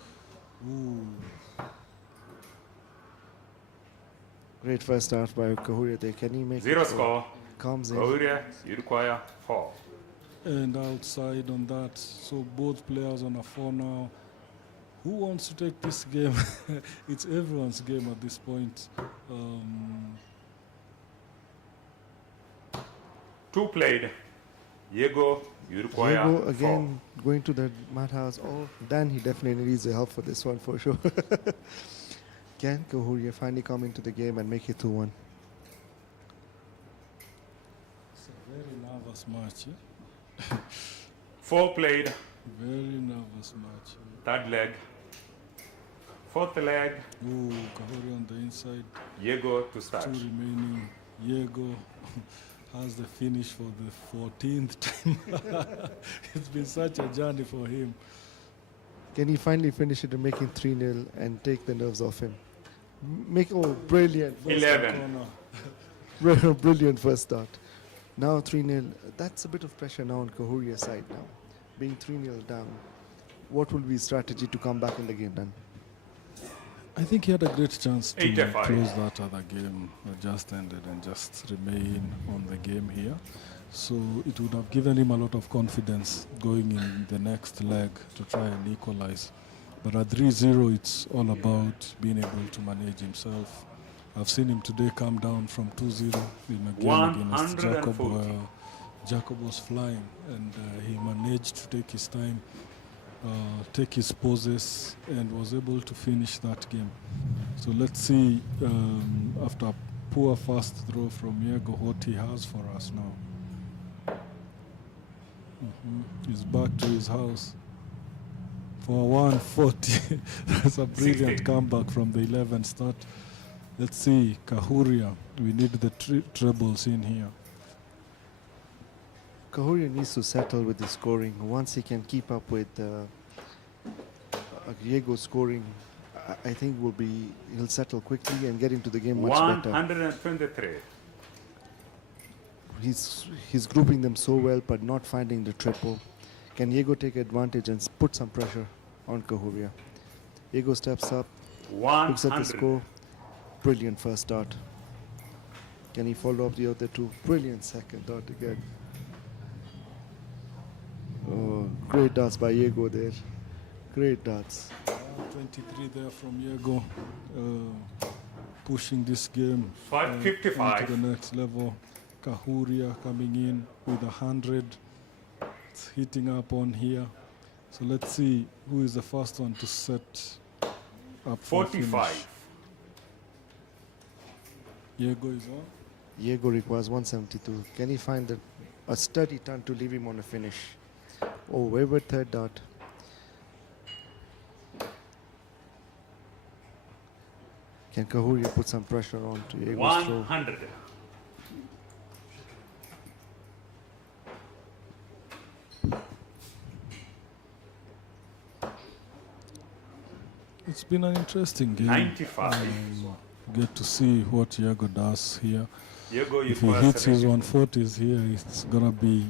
Ooh, Great first start by Kahuria there. Can he make 0 it? score. Comes in. Kahuria, you require 4. and outside on that, so both players on a 4 now. Who wants to take this game? It's everyone's game at this point. 2 played. Yego, you require Yego 4. again going to the madhouse. Oh, Dan, he definitely needs the help for this one for sure. Can Kahuria finally come into the game and make it 2-1? It's a very nervous match. Yeah? 4 played. Very nervous match. 3rd leg. 4th leg. Ooh, Kahuria on the inside. Yego to start. 2 remaining. Yego has the finish for the 14th time. It's been such a journey for him. Can he finally finish it and make it 3-0 and take the nerves off him? Brilliant. 11. Brilliant first start. Now 3-0. That's a bit of pressure now on Kahuria's side now. Being 3-0 down. What will be his strategy to come back in the game then? I think he had a great chance to 85. close that other game that just ended and just remain on the game here. So it would have given him a lot of confidence going in the next leg to try and equalize. But at 3-0, it's all about being able to manage himself. I've seen him today come down from 2-0 in a game against Jacob, 140. where Jacob was flying, and he managed to take his time, take his poses, and was able to finish that game. So let's see, after a poor first throw from Yego, what he has for us now. He's back to his house for 140. That's a brilliant 60. comeback from the 11th start. Let's see, Kahuria, we need the trebles in here. Kahuria needs to settle with the scoring. Once he can keep up with Yego scoring, I think he'll settle quickly and get into the game much better. 123. He's grouping them so well, but not finding the triple. Can Yego take advantage and put some pressure on Kahuria? Yego steps up, looks at the 100. score. Brilliant first start. Can he follow up the other 2? Brilliant second dart again. Oh, great darts by Yego there. Great darts. 23 there from Yego, pushing this game 555. to the next level. Kahuria coming in with 100. It's hitting up on here. So let's see who is the first one to set up for 45. Yego is on. Yego requires 172. Can he find a steady turn to leave him on a finish? Oh, wayward third dart. Can Kahuria put some pressure on to Yego's throw? 100. It's been an interesting game. 95. Get to see what Yego does here. Yego, you If he require hits his 74. 140s here, it's gonna be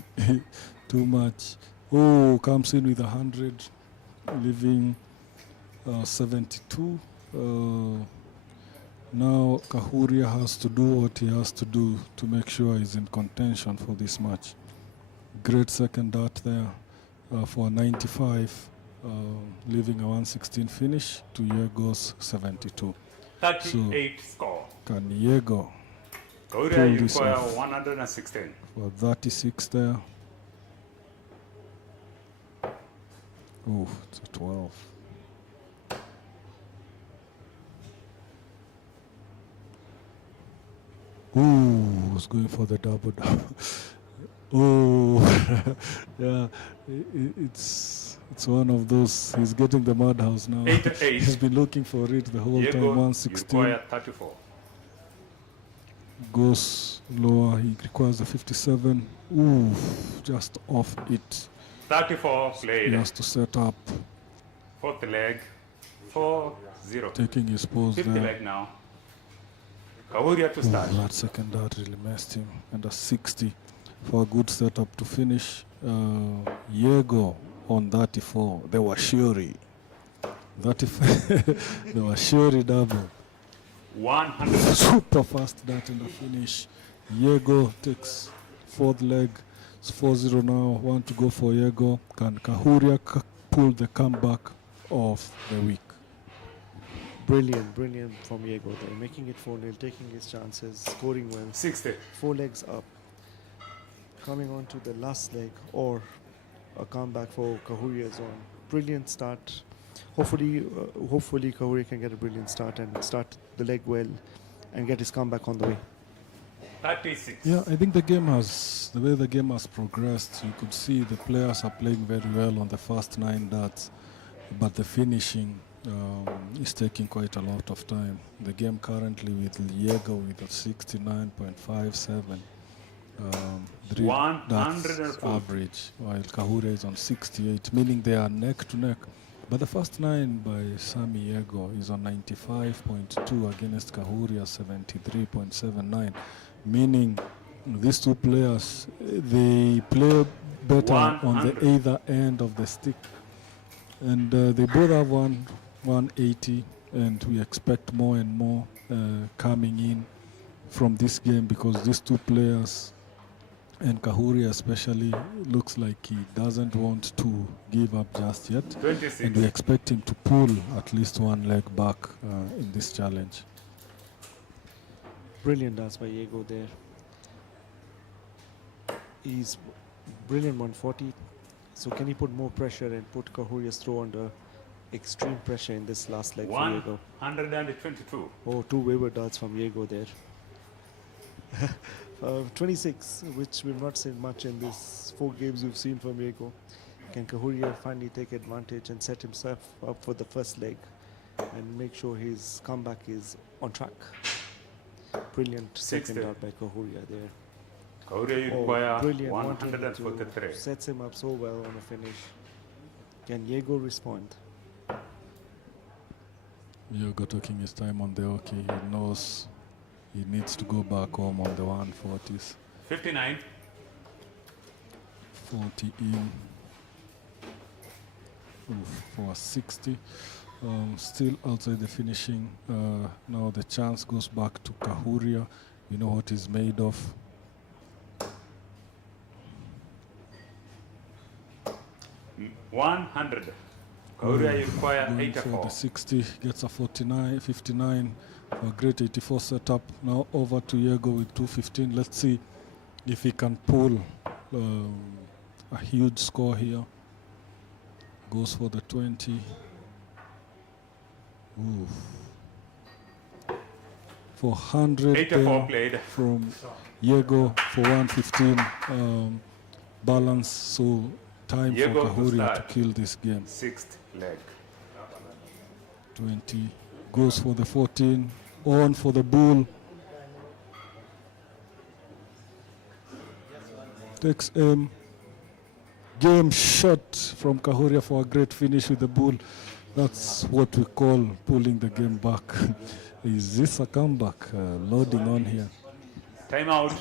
too much. Oh, comes in with 100, leaving 72. Now Kahuria has to do what he has to do to make sure he's in contention for this match. Great second dart there for 95, leaving a 116 finish to Yego's 72. 38 score. Can Yego Kahuria, pull you this require off? 116. For 36 there. Oh, it's a 12. Ooh, was going for the double. Oh, yeah, it's one of those. He's getting the madhouse now. 88. He's been looking for it the whole time. Yego, you 116 require 34. goes lower. He requires a 57. Ooh, just off it. 34 He played. has to set up, Fourth leg. 4-0. taking his pose Fifth there. leg now. Kahuria to Ooh, start. that second dart really messed him. And a 60 for a good setup to finish. Yego on 34. The Washiri. 35. The Washiri double. 100. Super fast dart in the finish. Yego takes fourth leg. It's 4-0 now. Want to go for Yego. Can Kahuria pull the comeback of the week? Brilliant, brilliant from Yego there. Making it 4-0, taking his chances, scoring well. 60. 4 legs up. Coming on to the last leg or a comeback for Kahuria's own. Brilliant start. Hopefully Kahuria can get a brilliant start and start the leg well and get his comeback on the way. 36. Yeah, I think the way the game has progressed, you could see the players are playing very well on the first 9 darts, but the finishing is taking quite a lot of time. The game currently with Yego with a 69.57, 3 darts 104. average, while Kahuria is on 68, meaning they are neck to neck. But the first 9 by Sami Yego is on 95.2 against Kahuria 73.79, meaning these two players, they play better on the 100. either end of the stick. And they both have 180, and we expect more and more coming in from this game because these two players, and Kahuria especially, looks like he doesn't want to give up just yet. 26. And we expect him to pull at least one leg back in this challenge. Brilliant dance by Yego there. He's brilliant 140. So can he put more pressure and put Kahuria's throw under extreme pressure in this last leg for Yego? 122. Oh, 2 wayward darts from Yego there. 26, which we've not seen much in this 4 games we've seen from Yego. Can Kahuria finally take advantage and set himself up for the first leg and make sure his comeback is on track? Brilliant second 60. dart by Kahuria there. Kahuria, you Oh, require brilliant. 143. Sets him up so well on a finish. Can Yego respond? Yego taking his time on the hockey. He knows he needs to go back home on the 140s. 59. 40 in. Oof, for a 60. Still outside the finishing. Now the chance goes back to Kahuria. We know what he's made of. Mm, 100. Kahuria, you require Going for 84. the 60, gets a 49, 59, a great 84 setup. Now over to Yego with 215. Let's see if he can pull a huge score here. Goes for the 20. Oof. For 100 84 played. from Yego for 115 balance. So time Yego for to Kahuria to start. kill this game. 6th leg. 20 goes for the 14, on for the bull, takes aim, game shot from Kahuria for a great finish with the bull. That's what we call pulling the game back. Is this a comeback? Loading on here. Timeout.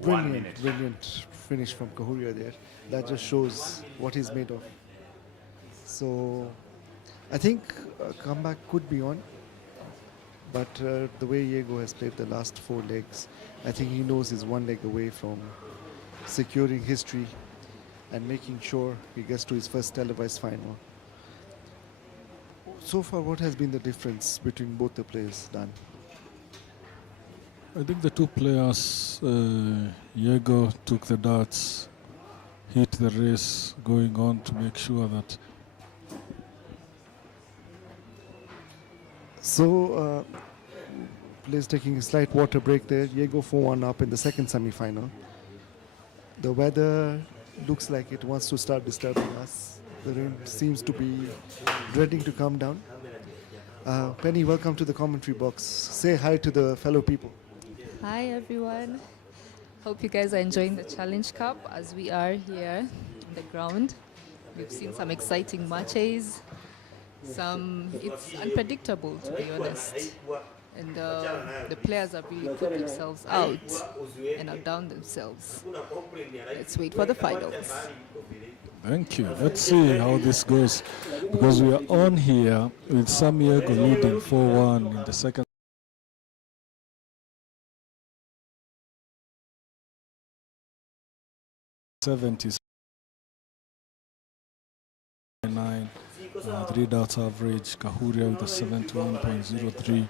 1 minute. Brilliant finish from Kahuria there. That just shows what he's made of. So I think a comeback could be on, but the way Yego has played the last 4 legs, I think he knows he's 1 leg away from securing history and making sure he gets to his first televised final. So far, what has been the difference between both the players, Dan? I think the 2 players, Yego took the darts, hit the race, going on to make sure that. So, players taking a slight water break there. Yego 4-1 up in the second semi-final. The weather looks like it wants to start disturbing us. The rain seems to be dreading to come down. Penny, welcome to the commentary box. Say hi to the fellow people. Hi everyone. Hope you guys are enjoying the Challenge Cup as we are here on the ground. We've seen some exciting matches. It's unpredictable, to be honest. And the players have really put themselves out and outdone themselves. Let's wait for the finals. Thank you. Let's see how this goes, because we are on here with Sam Yego leading 4-1 in the second. '70s. 9, 3 darts average. Kahuria with a 71.03.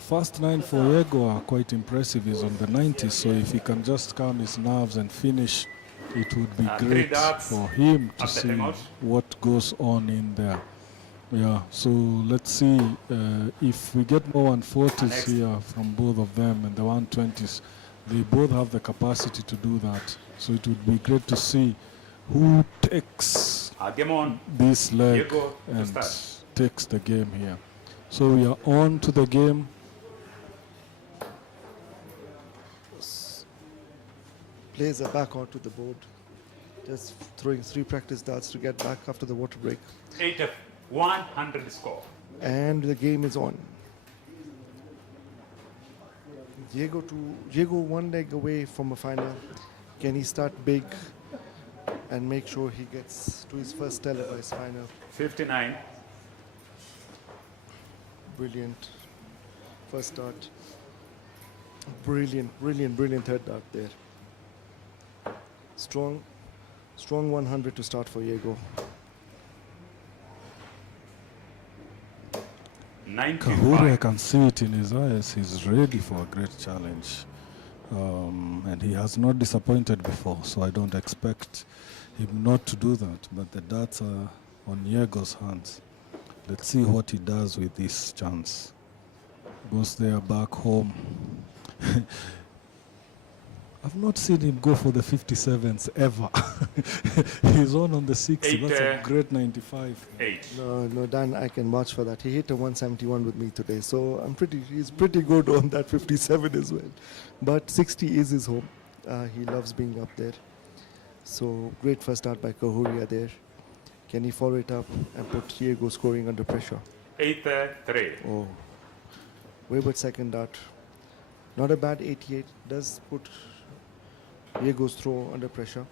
First 9 for Yego are quite impressive. He's on the 90s, so if he can just calm his nerves and finish, it would be great for him to see what goes on in there. Yeah, so let's see if we get more 140s here from both of them and the 120s. They both have the capacity to do that. So it would be great to see who takes this leg and takes the game here. So we are on to the game. Players are back onto the board. Just throwing 3 practice darts to get back after the water break. 8 of 100 score. And the game is on. Yego 1 leg away from a final. Can he start big and make sure he gets to his first televised final? 59. Brilliant first dart. Brilliant third dart there. Strong 100 to start for Yego. 95. Kahuria, I can see it in his eyes. He's ready for a great challenge. And he has not disappointed before, so I don't expect him not to do that. But the darts are on Yego's hands. Let's see what he does with this chance. Goes there back home. I've not seen him go for the 57s ever. He's on the 60. That's a great 95. 8. No, Dan, I can vouch for that. He hit a 171 with me today, so he's pretty good on that 57 as well. But 60 is his home. He loves being up there. So great first start by Kahuria there. Can he follow it up and put Yego scoring under pressure? 8-3. Oh, wayward second dart. Not a bad 88. Does put Yego's throw under pressure.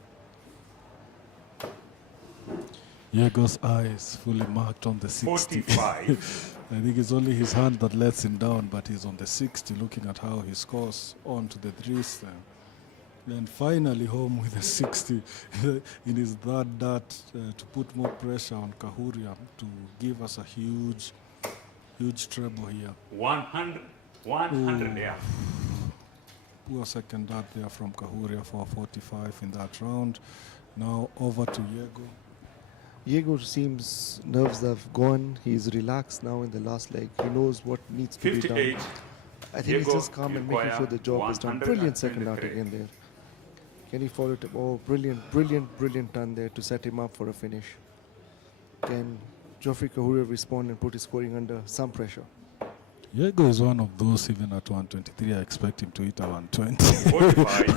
Yego's eyes fully marked on the 60. 45. I think it's only his hand that lets him down, but he's on the 60 looking at how he scores on to the 3s there. And finally home with a 60 in his third dart to put more pressure on Kahuria to give us a huge treble here. 100, yeah. Poor second dart there from Kahuria for 45 in that round. Now over to Yego. Yego seems nerves have gone. He's relaxed now in the last leg. He knows what needs to be 58. done. I think he's just calm and making sure the job is done. Brilliant second dart 123. again there. Can he follow it up? Oh, brilliant turn there to set him up for a finish. Can Geoffrey Kahuria respond and put his scoring under some pressure? Yego is one of those, even at 123, I expect him to hit a 120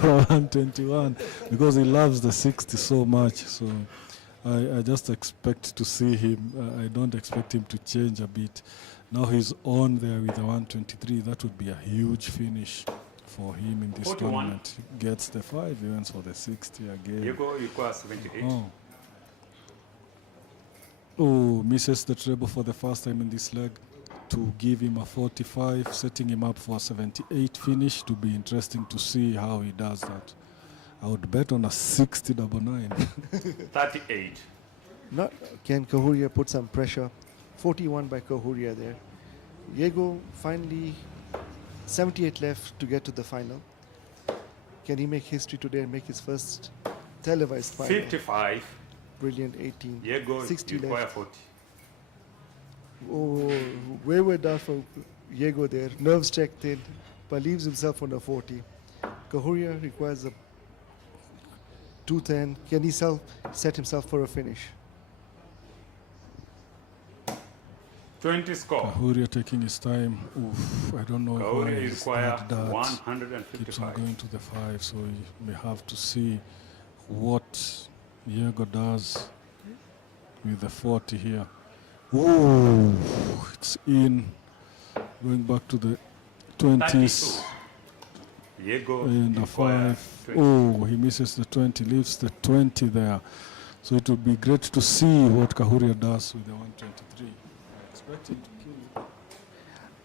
or 121 because he loves the 60 so much. So I just expect to see him. I don't expect him to change a bit. Now he's on there with the 123. That would be a huge finish for him in this 41. tournament. He gets the 5, he wins for the 60 again. Yego requires 78. Oh, misses the treble for the first time in this leg to give him a 45, setting him up for a 78 finish. To be interesting to see how he does that. I would bet on a 60 double 9. 38. Not, can Kahuria put some pressure? 41 by Kahuria there. Yego finally 78 left to get to the final. Can he make history today and make his first televised final? 55. Brilliant, 18. Yego 60 require left. 40. Oh, wayward down for Yego there. Nerves checked in, but leaves himself on a 40. Kahuria requires a 210. Can he set himself for a finish? 20 score. Kahuria taking his time. Oof, I don't know why Kahuria he's require like that. Keeps on 155. going to the 5, so we may have to see what Yego does with the 40 here. Ooh, it's in. Going back to the 20s. 32. Yego And the require 5. 20. Oh, he misses the 20, leaves the 20 there. So it would be great to see what Kahuria does with the 123. I expect him to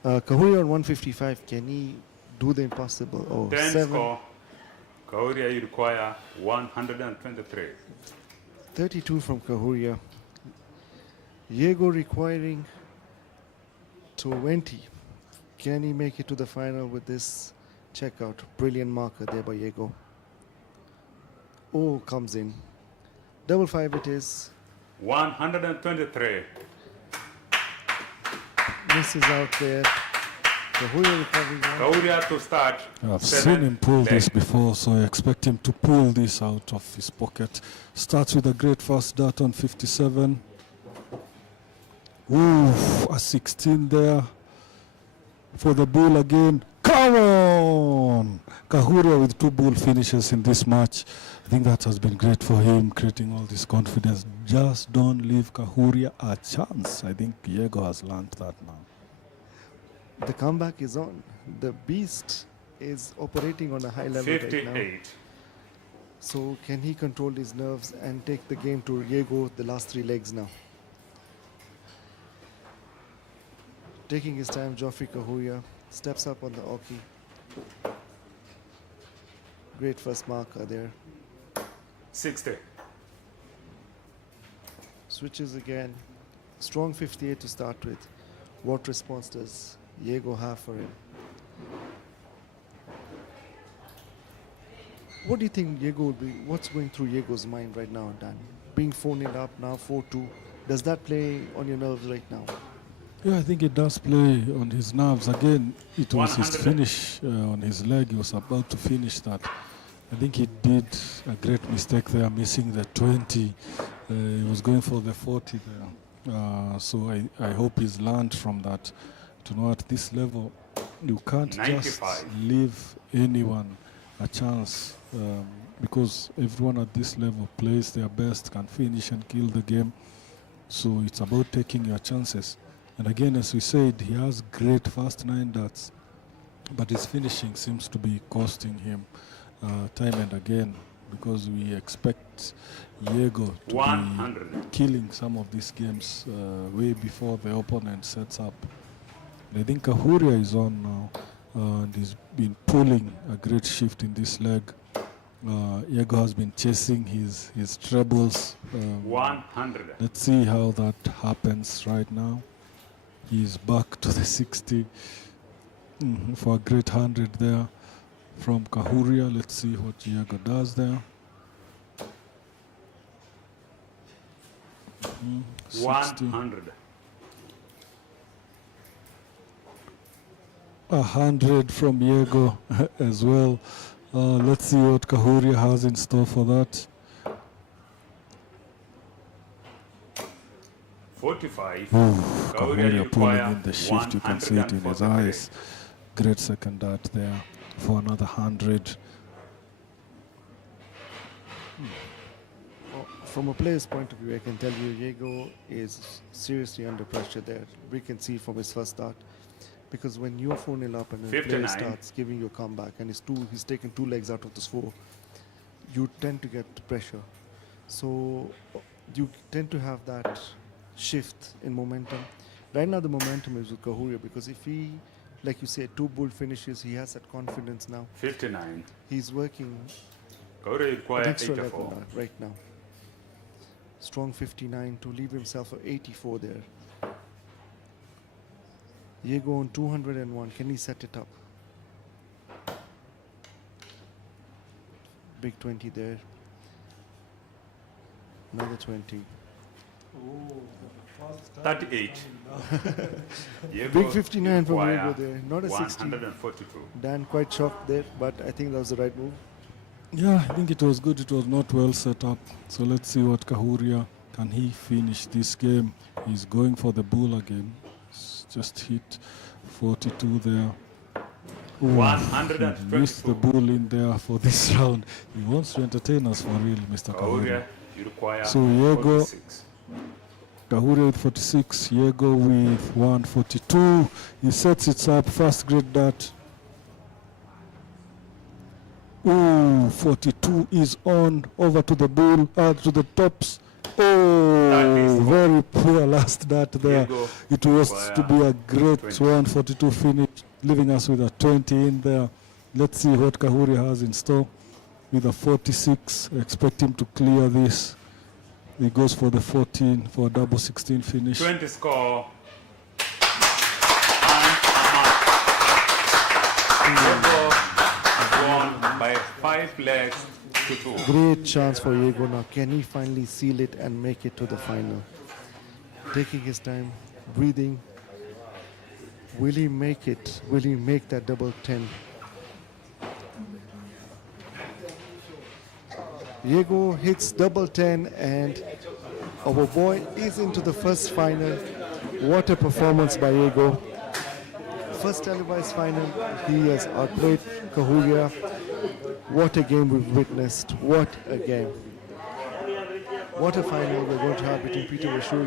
kill. Kahuria on 155. Can he do the impossible? Oh, 10 7. score. Kahuria you require 123. 32 from Kahuria. Yego requiring 20. Can he make it to the final with this checkout? Brilliant marker there by Yego. Oh, comes in. Double 5 it is. 123. Misses out there. Kahuria recovering one. Kahuria to start. I've 7 seen him pull this leg. before, so I expect him to pull this out of his pocket. Starts with a great fast dart on 57. Ooh, a 16 there for the bull again. Come on! Kahuria with 2 bull finishes in this match. I think that has been great for him, creating all this confidence. Just don't leave Kahuria a chance. I think Yego has learned that now. The comeback is on. The beast is operating on a high level right now. 58. So can he control his nerves and take the game to Yego the last 3 legs now? Taking his time, Geoffrey Kahuria steps up on the Oki. Great first marker there. 60. Switches again. Strong 58 to start with. What response does Yego have for him? What do you think Yego will be? What's going through Yego's mind right now, Dan? Being phoned up now, 4-2. Does that play on your nerves right now? Yeah, I think it does play on his nerves. Again, it was his 100. finish on his leg. He was about to finish that. I think he did a great mistake there, missing the 20. He was going for the 40 there. So I hope he's learned from that to know at this level, you can't 95. just leave anyone a chance because everyone at this level plays their best, can finish and kill the game. So it's about taking your chances. And again, as we said, he has great fast 9 darts, but his finishing seems to be costing him time and again, because we expect Yego to 100. be killing some of these games way before the opponent sets up. And I think Kahuria is on now, and he's been pulling a great shift in this leg. Yego has been chasing his trebles. 100. Let's see how that happens right now. He's back to the 60 for a great 100 there from Kahuria. Let's see what Yego does there. 60. 100. 100 from Yego as well. Let's see what Kahuria has in store for that. 45. Kahuria pulling in the shift. You can see it in his eyes. Great second dart there for another 100. from a player's point of view, I can tell you Yego is seriously under pressure there. We can see from his first start. Because when you're 4-0 up and a player 59. starts giving you a comeback and he's taken 2 legs out of the score, you tend to get pressure. So you tend to have that shift in momentum. Right now the momentum is with Kahuria because if he, like you said, 2 bull finishes, he has that confidence now. 59. He's working Kahuria an require extra 84. level right now. Strong 59 to leave himself at 84 there. Yego on 201. Can he set it up? Big 20 there. Another 20. 38. Big 59 from require Yego there. Not a 60. 142. Dan quite shocked there, but I think that was the right move. Yeah, I think it was good. It was not well set up. So let's see what Kahuria, can he finish this game? He's going for the bull again. He's just hit 42 there. Ooh, he 122. missed the bull in there for this round. He wants to entertain us for real, Mr. Kahuria. Kahuria, you require So Yego, 46. Kahuria with 46, Yego with 142. He sets it up, first grade that. Ooh, 42 is on, over to the bull, to the tops. Oh, very poor last dart there. Yego It was require to be a great 20. 142 finish, leaving us with a 20 in there. Let's see what Kahuria has in store with a 46. Expect him to clear this. He goes for the 14 for a double 16 finish. 20 score. And a match. Yego won by 5 legs to 2. Great chance for Yego now. Can he finally seal it and make it to the final? Taking his time, breathing. Will he make it? Will he make that double 10? Yego hits double 10 and our boy is into the first final. What a performance by Yego. First televised final, he has outplayed Kahuria. What a game we've witnessed. What a game. What a final we're going to have between Peter Washi.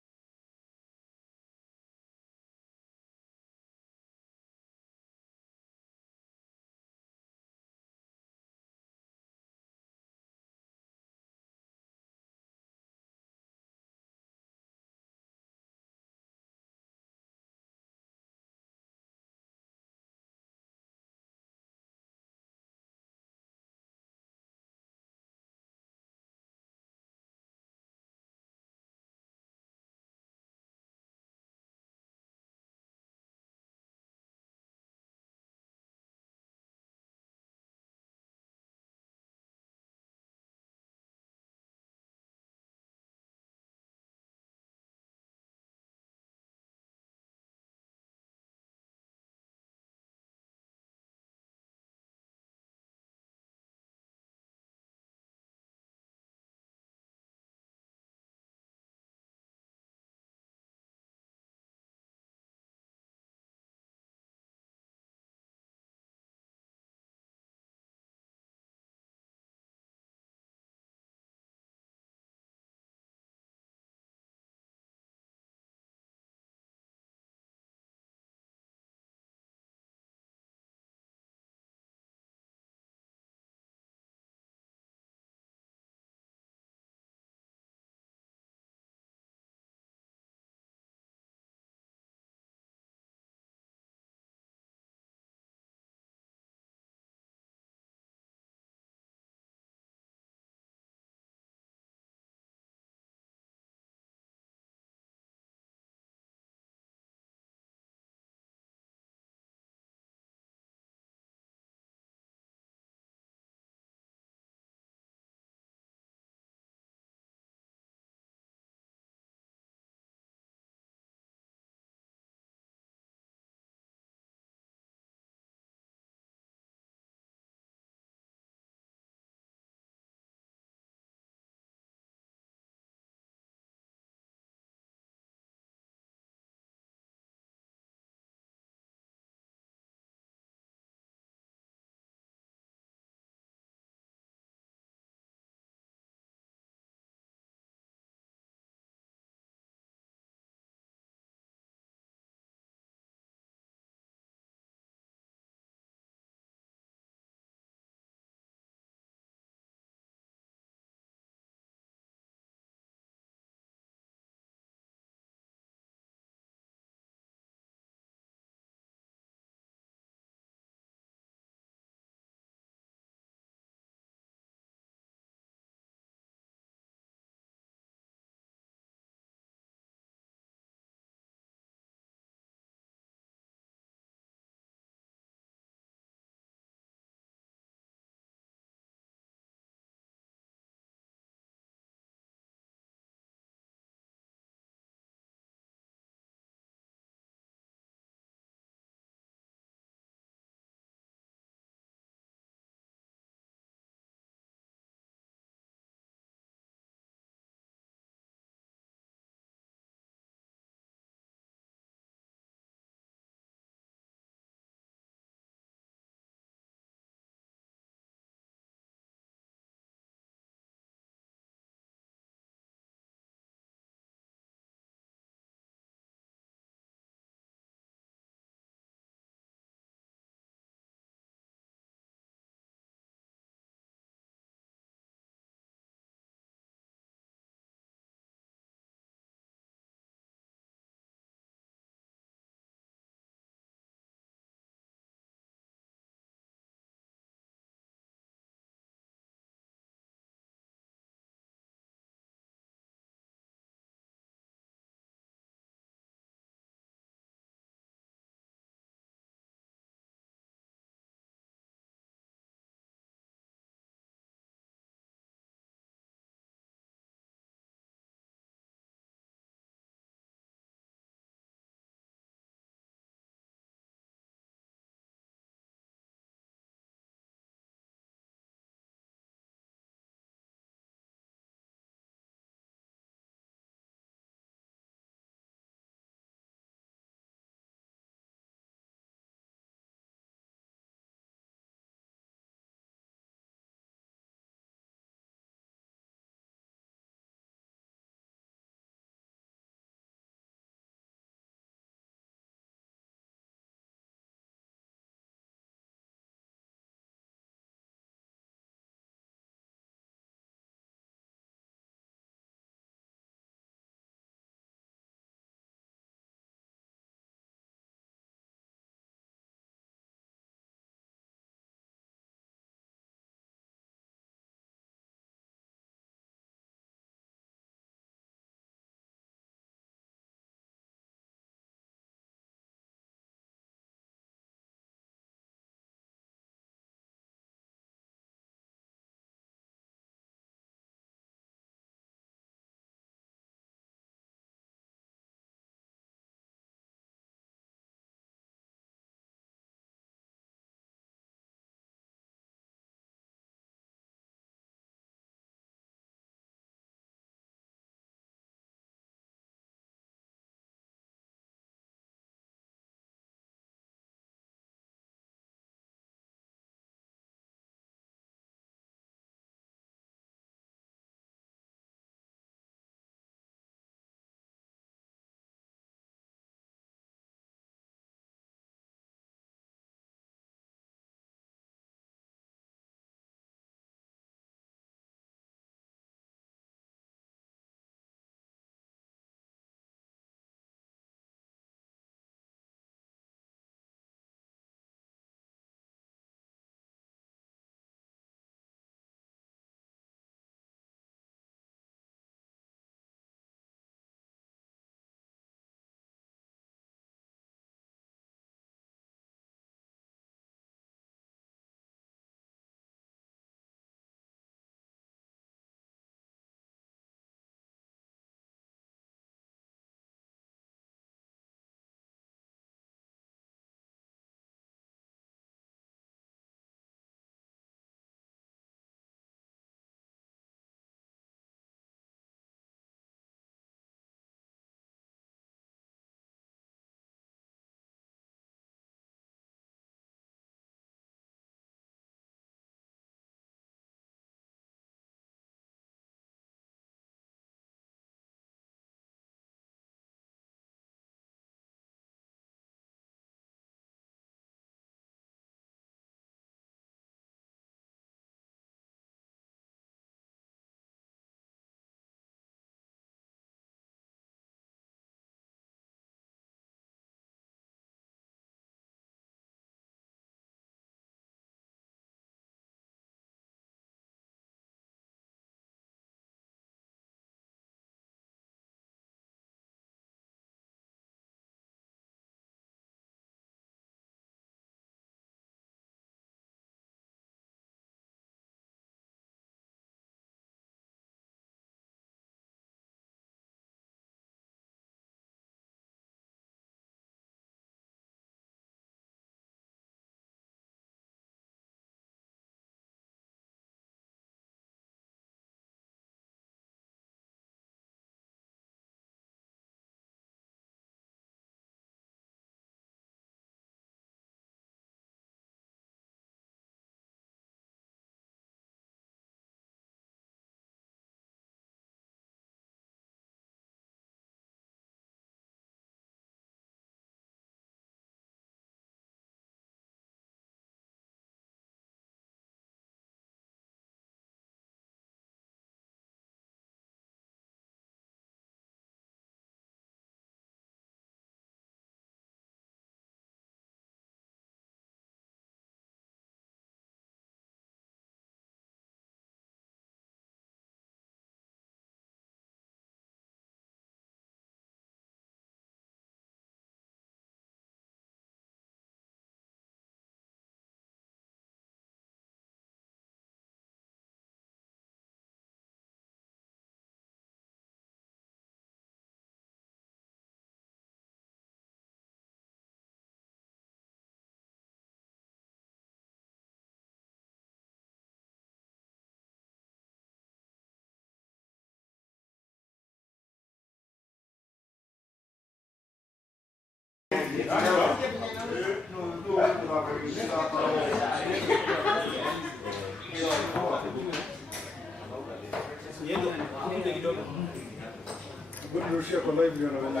Rushia kwa live ndio naona.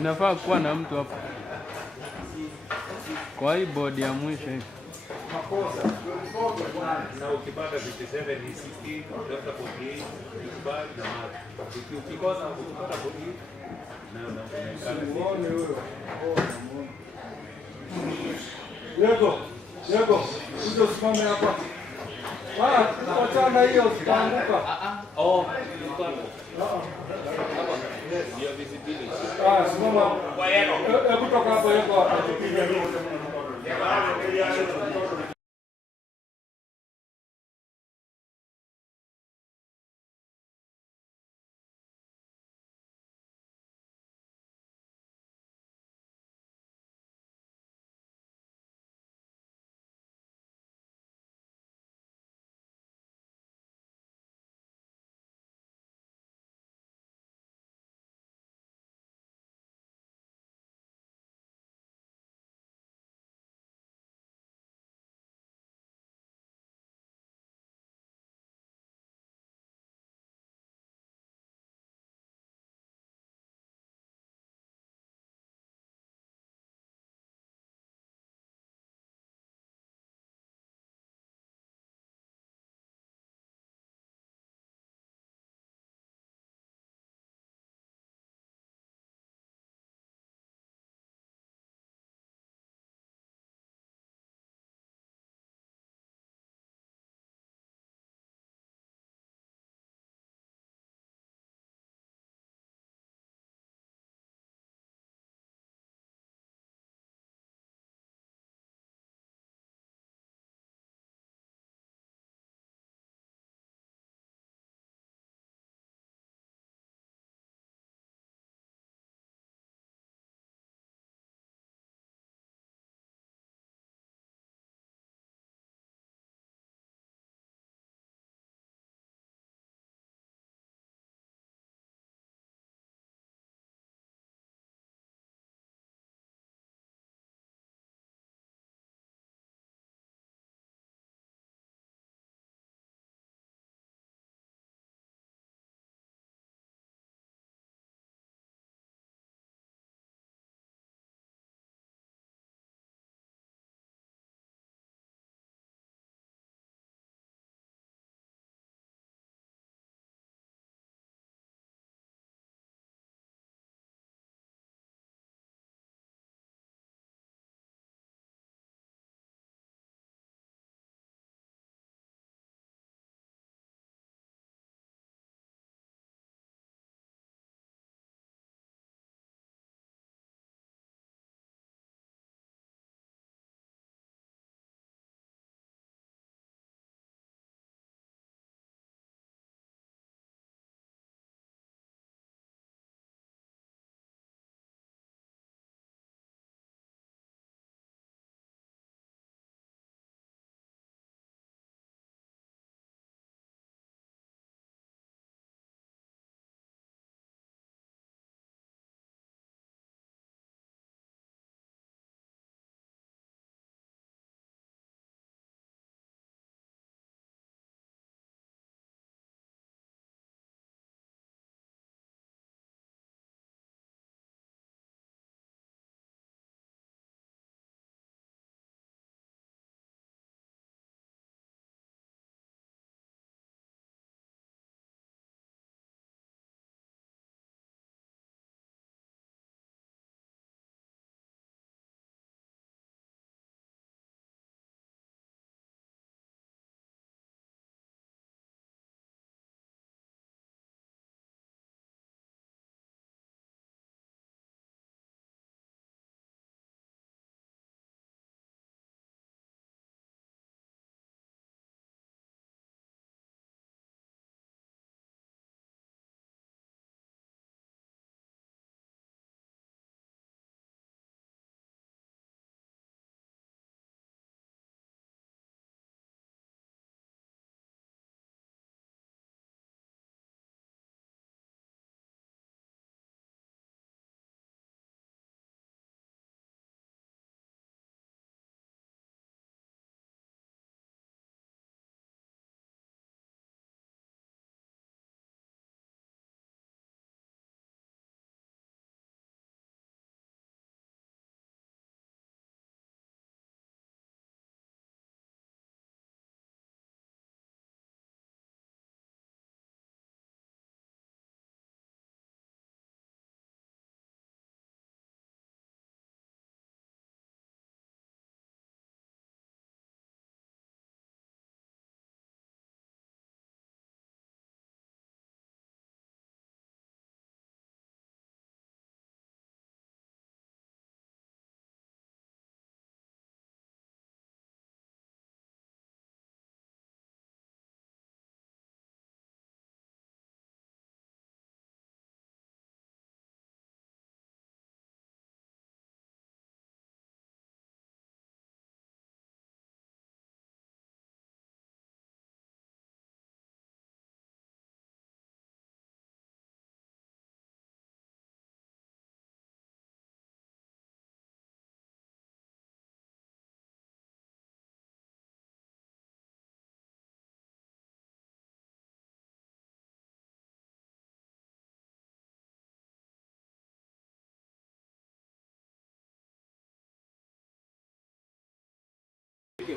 Inafaa kuwa na mtu hapa kwa hii board ya mwisho hivi. Na ukipata 57 ni 60, ukipata 48, ukibali na mali. Ukikosa ukipata 48 na Muone huyo. Yego, Yego, uje usimame hapa. Wachana hiyo utaanguka. oh, Simama. Hebu toka hapo Yego.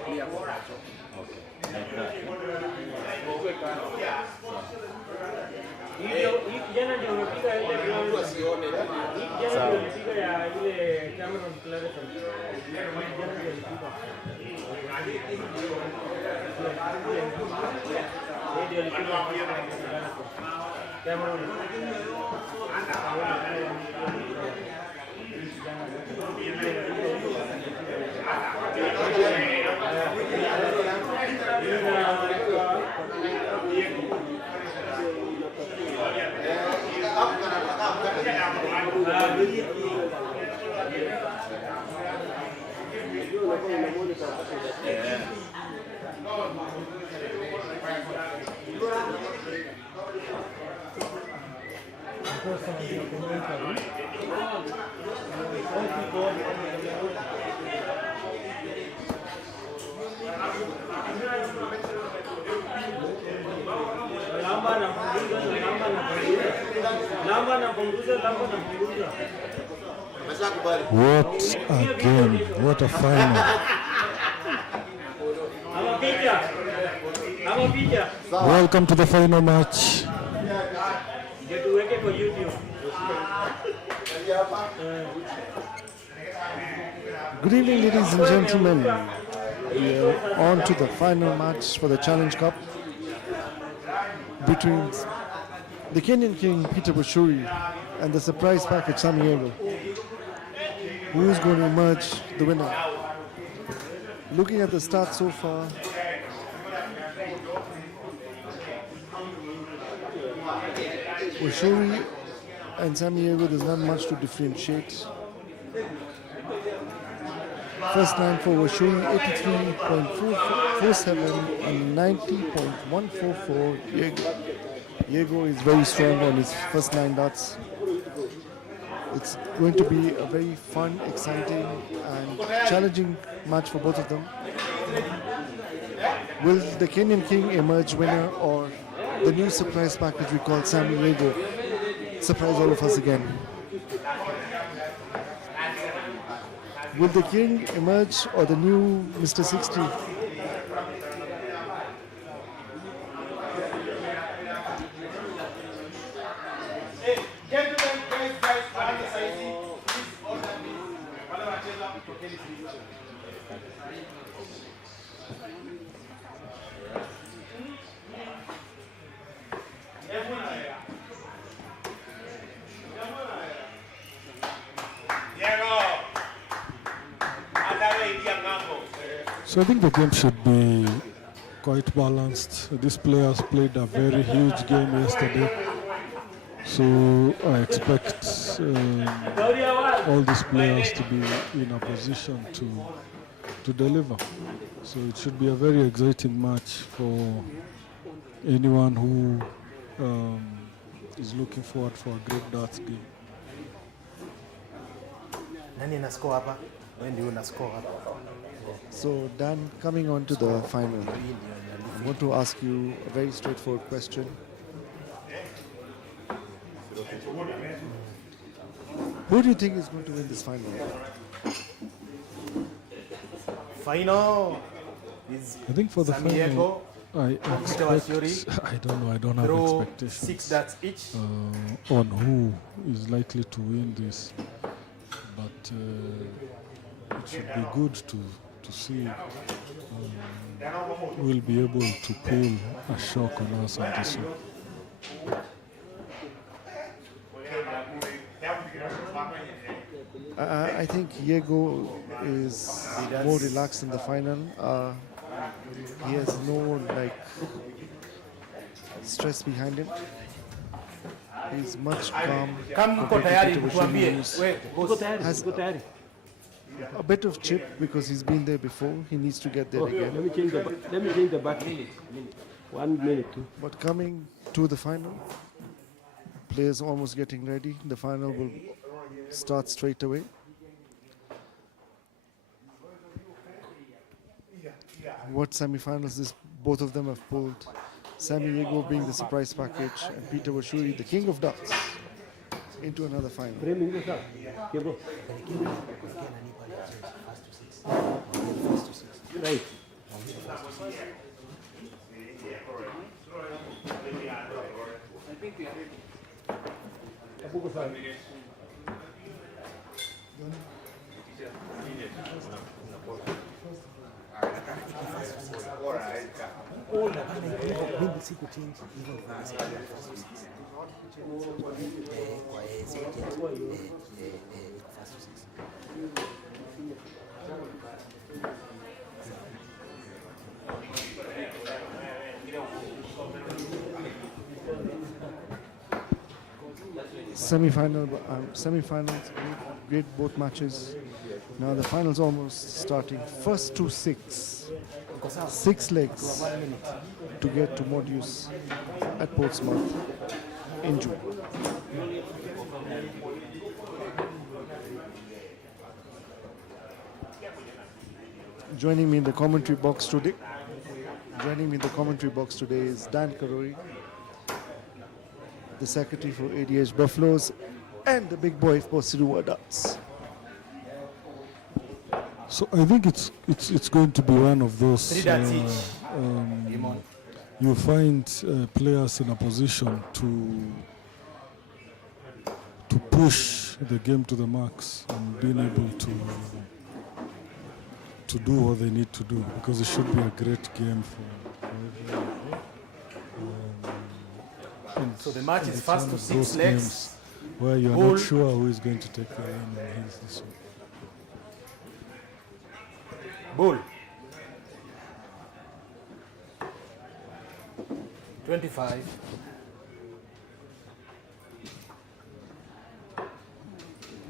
clear for macho. Okay. Like that. Jana ndio umepiga ile Mtu asione jana ndio ulipiga ya ile Cameron Clarence. Jana ndio ulipiga. Ndio ulipiga Cameron. What a game, what a final. Welcome to the final match. Good evening, ladies and gentlemen. We are on to the final match for the Challenge Cup between the Kenyan King Peter Bashuri and the surprise package Sam Yego. Who is going to emerge the winner? Looking at the start so far, Bashuri and Sam Yego, there's not much to differentiate. First line for Washi, 83.47 and 90.144. Yego is very strong on his first 9 darts. It's going to be a very fun, exciting and challenging match for both of them. Will the Kenyan King emerge winner, or the new surprise package we call Sammy Yego surprise all of us again? Will the King emerge, or the new Mr. 60? So I think the game should be quite balanced. These players played a very huge game yesterday. So I expect all these players to be in a position to deliver. So it should be a very exciting match for anyone who is looking forward for a great darts game. Nani na score hapa? Wewe ndio una score hapa. So Dan, coming on to the final, I want to ask you a very straightforward question. Who do you think is going to win this final? Final is I think for the Sammy final, Yego, I expect, I don't know, I don't have throw expectations 6 darts each. on who is likely to win this, but it should be good to see we'll be able to pull a shock on us on this one. I think Yego is more relaxed in the final. He has no stress behind him. He's much calm. compared to Peter Bashiri, has a bit of chip because he's been there before. He needs to get there again. Let me change the button. 1 minute. But coming to the final, players almost getting ready. The final will start straight away. What semi-finals this both of them have pulled. Sammy Yego being the surprise package and Peter Bashiri, the king of darts, into another final. Right. Semi-finals, great both matches. Now the finals almost starting. First to six. 6 legs to get to Modius at Portsmouth in June. Joining me in the commentary box today is Dan Kahuria, the secretary for ADH Buffaloes, and the big boy for Siruwa Darts. So I think it's going to be one of those. 3 darts each. You find players in a position to push the game to the max and being able to do what they need to do, because it should be a great game for everyone. So the match is It's first one to of 6 those legs. games where you're Ball. not sure who is going to take the win and who's this one. Bull. 25.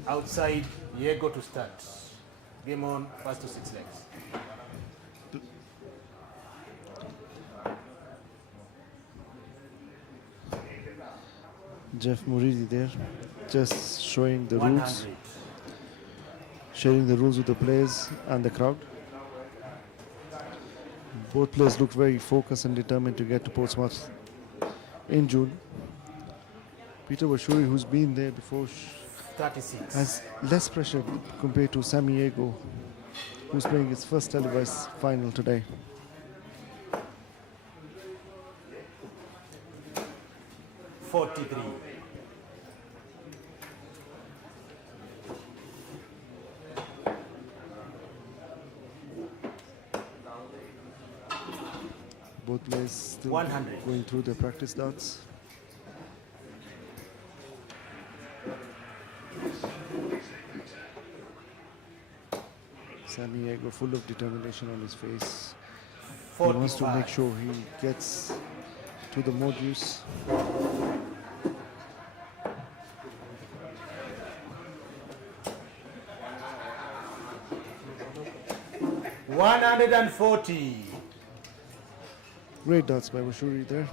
Outside, Yego to start. Game on, first to 6 legs. Jeff Muridi there, just showing the 100. rules, sharing the rules with the players and the crowd. Both players look very focused and determined to get to Portsmouth in June. Peter Washuri, who's been there before, 36. has less pressure compared to Sammy Yego, who's playing his first televised final today. Both players still 100. going through their practice darts. Sammy Yego full of determination on his face. He wants to make 45. sure he gets to the Modius. $140. Great darts by Washuri there.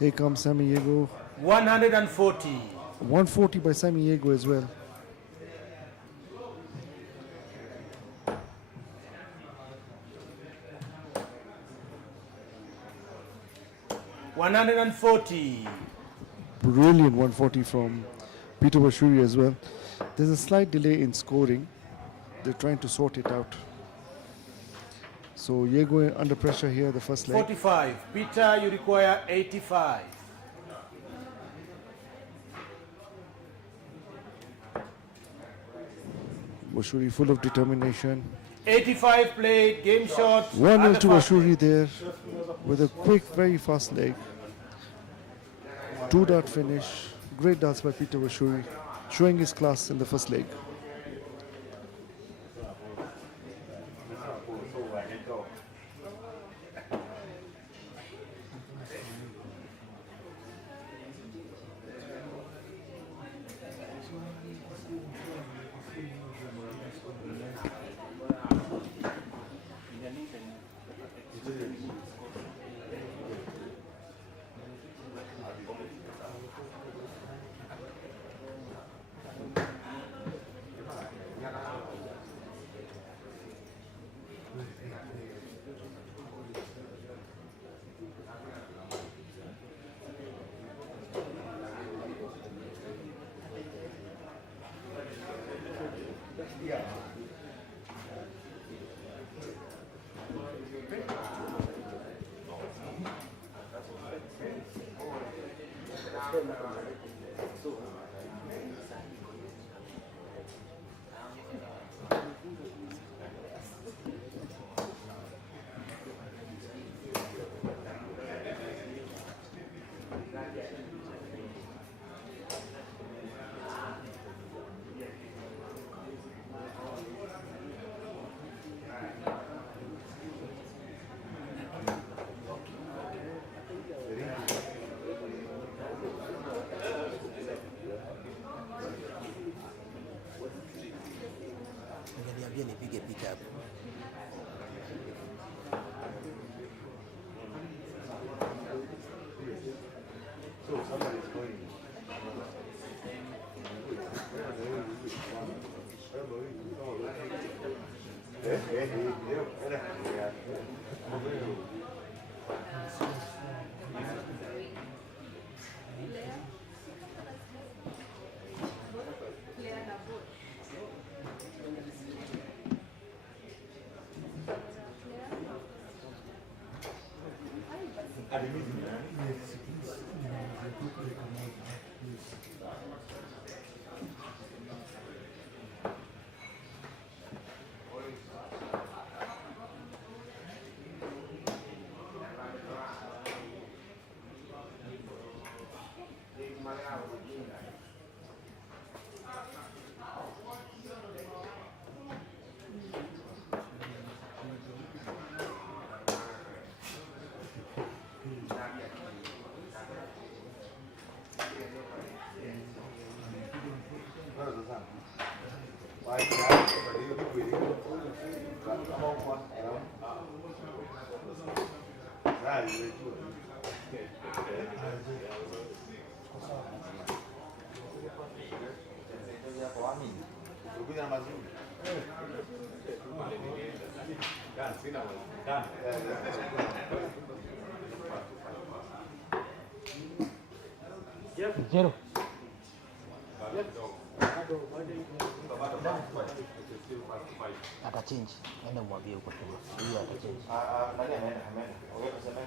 Here comes Sammy Yego. 140. 140 by Sammy Yego as well. $140. Brilliant 140 from Peter Washuri as well. There's a slight delay in scoring. They're trying to sort it out. So Yego under pressure here, the first leg. 45. Peter, you require 85. Washuri full of determination. 85 played, game shot. 1-0 to Other Washuri there with a quick, very fast leg. 2-dart finish. Great darts by Peter Washuri, showing his class in the first leg. Niambie nipige picha hapo. So somebody is going. Zero. Atachange. Nenda mwambie huko tu. Hiyo atachange. Nani ameenda? Wewe unasema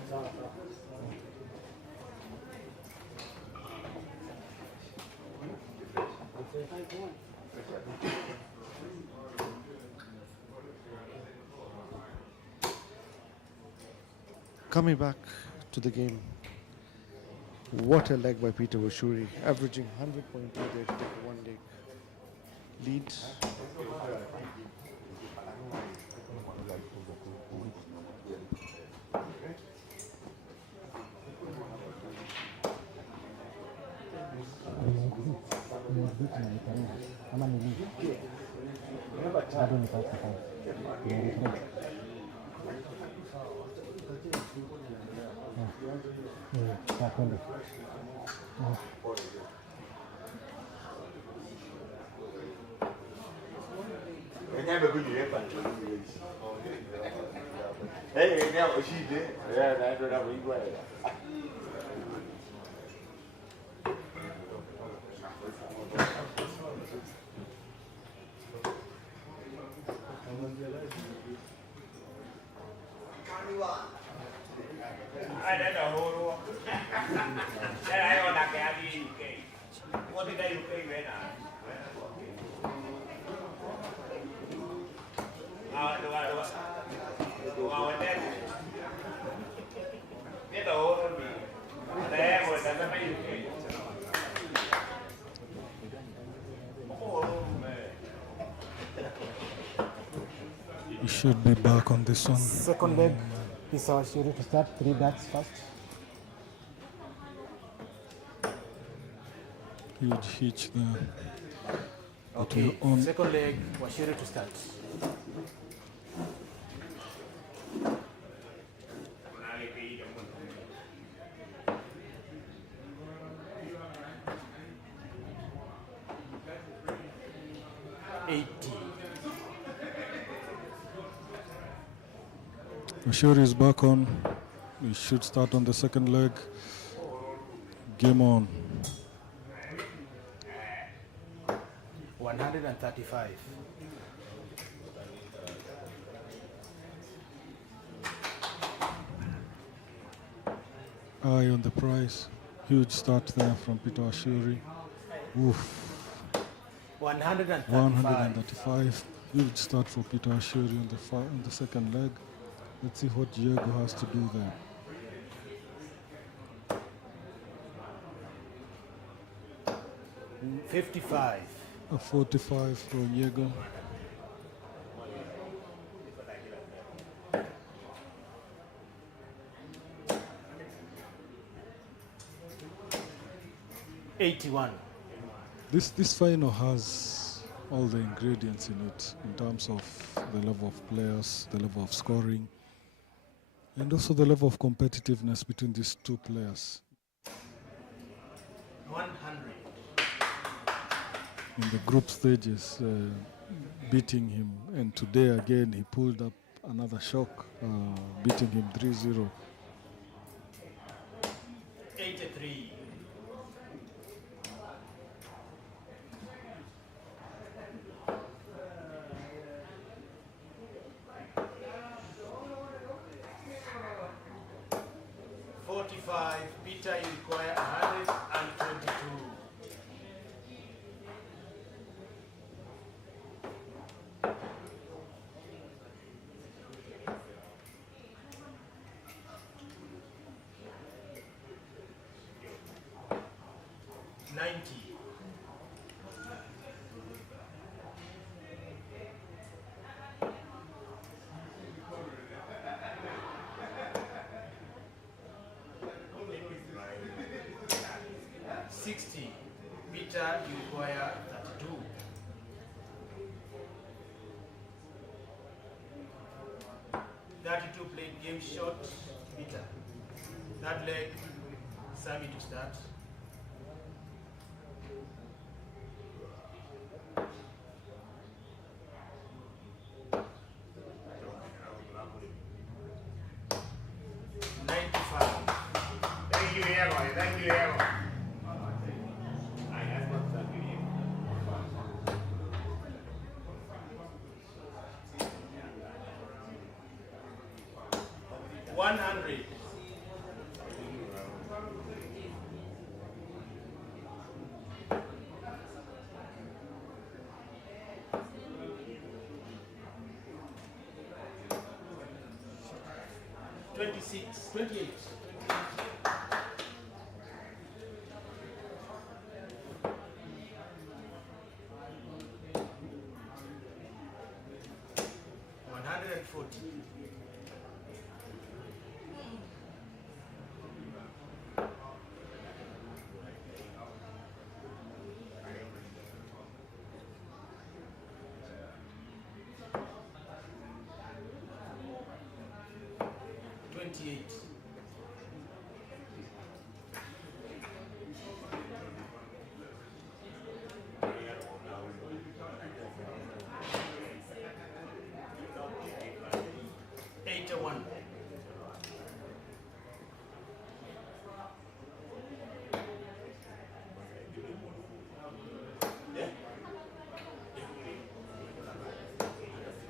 Coming back to the game, what a leg by Peter Washuri, averaging 100.2 there to take one leg lead. Hey, now she did. Yeah, that's what I'm glad. Ai đã đầu hô luôn. Đây là con đặt cái gì kì. Có đi đây được kì vậy nè. Được rồi, được rồi. Được rồi, đây. Biết đồ thôi bị. Đây, rồi ta phải được kì. You should be back on this one. Second leg, Washi to start 3 bats first. Huge hitch there. But Okay, you're on. second leg, Washi to start. Ashuri is back on. We should start on the second leg. Game on. 135. eye on the prize. Huge start there from Peter Ashuri. Oof. 135. 135. Huge start for Peter Ashuri on the second leg. Let's see what Yego has to do there. 55. A 45 for Yego. $81. This final has all the ingredients in it in terms of the level of players, the level of scoring, and also the level of competitiveness between these two players. 100. In the group stages, beating him, and today again he pulled up another shock, beating him 3-0. 83. 45. Peter, you require 122. 90. 60. Peter, you require 32. 32 played game shot, Peter. That leg, Sammy to start. 95. Thank you, Yego. Thank you, Yego. 100. 26, 28. 140. 28. 81.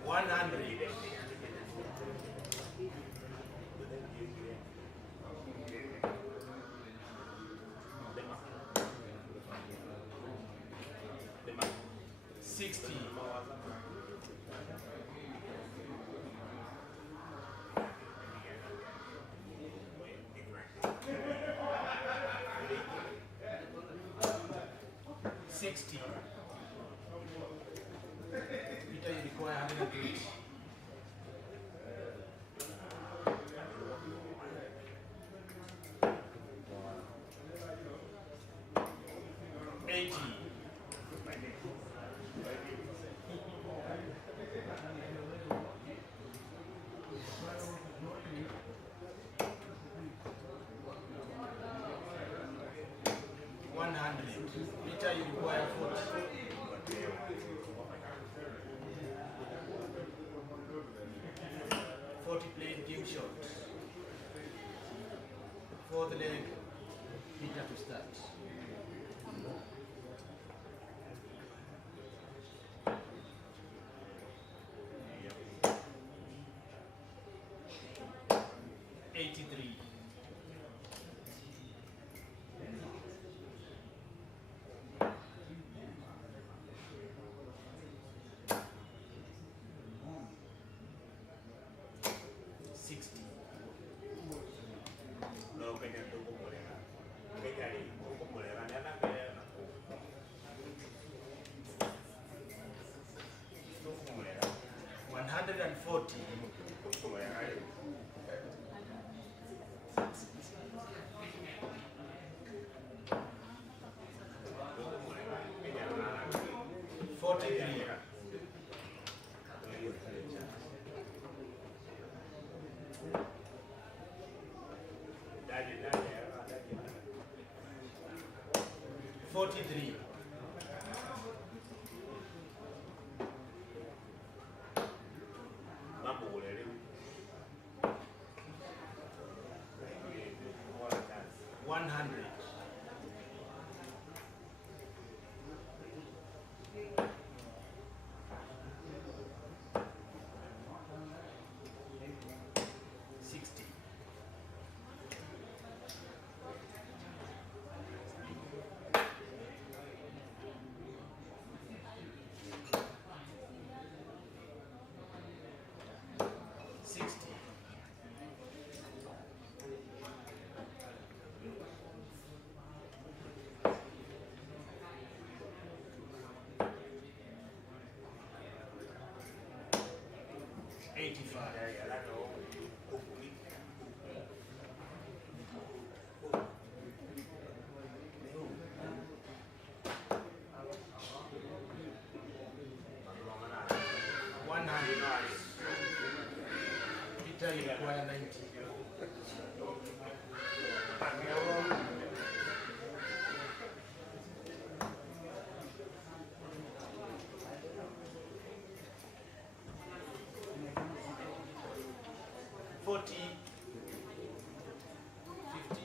100. 60. 60. Peter, you require 108. 80. 100. Peter, you require 40. 40 played game shot. Fourth leg, Peter to start. 83. 140. 43. 43. 100. 60. 60. 85. 100. Peter, you require 90. 40. 50.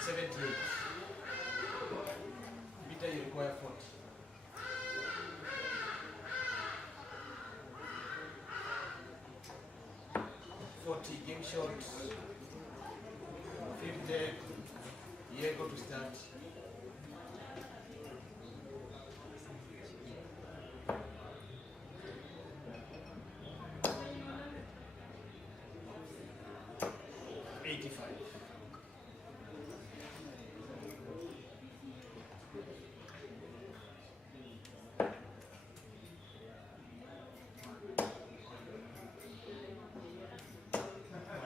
78. Peter, you require 40. 40, game shot. 50. Yego to start. 85.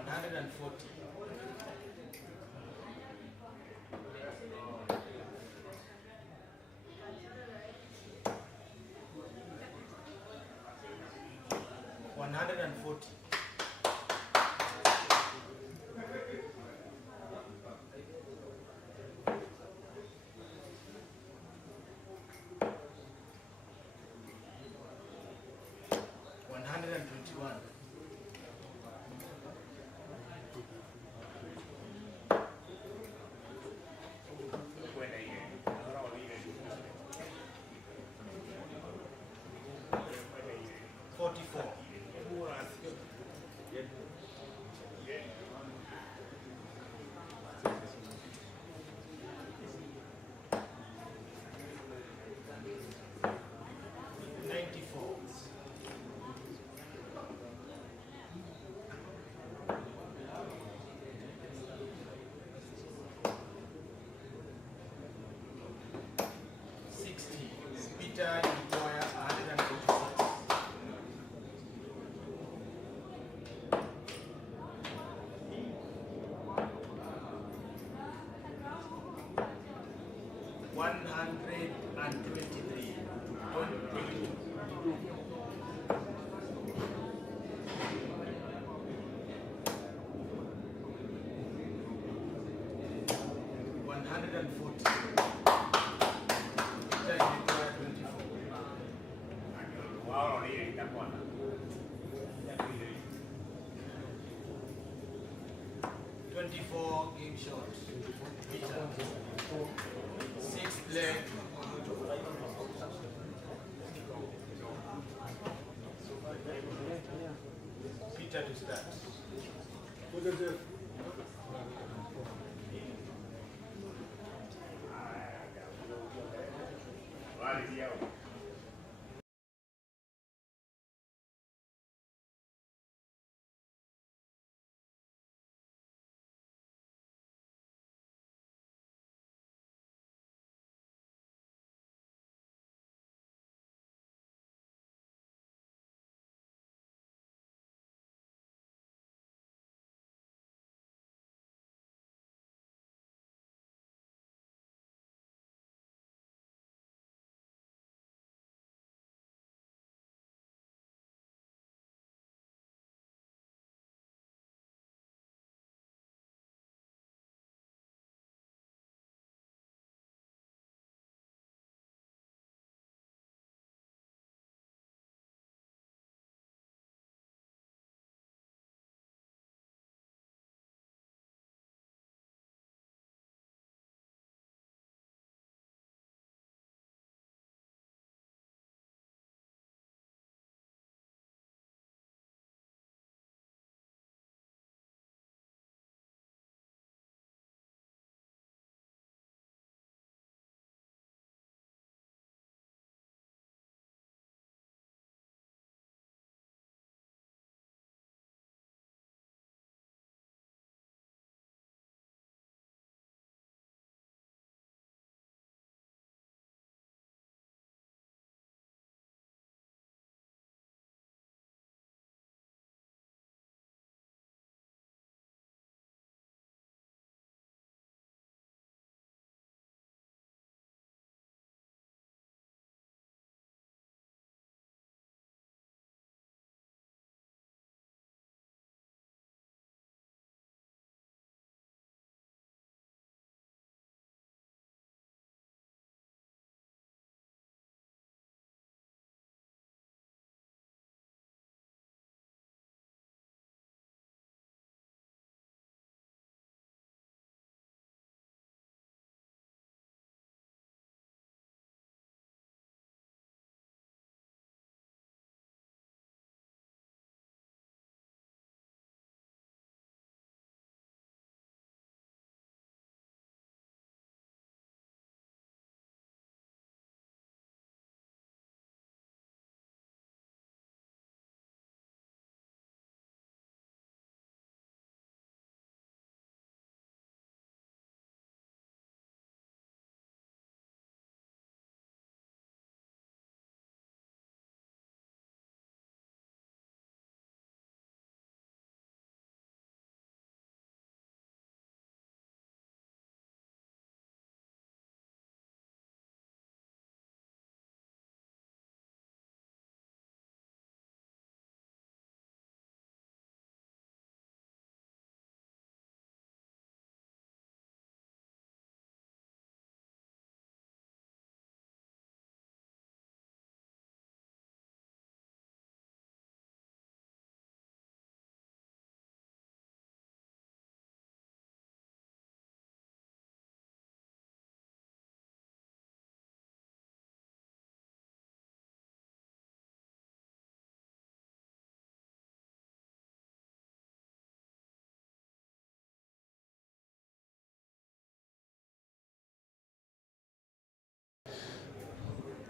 140. 140. 121. 44. 94. 60. Peter, you require 146. 123. 140. Peter, you require 24. 24 game shot. Peter. 6th leg. Peter to start.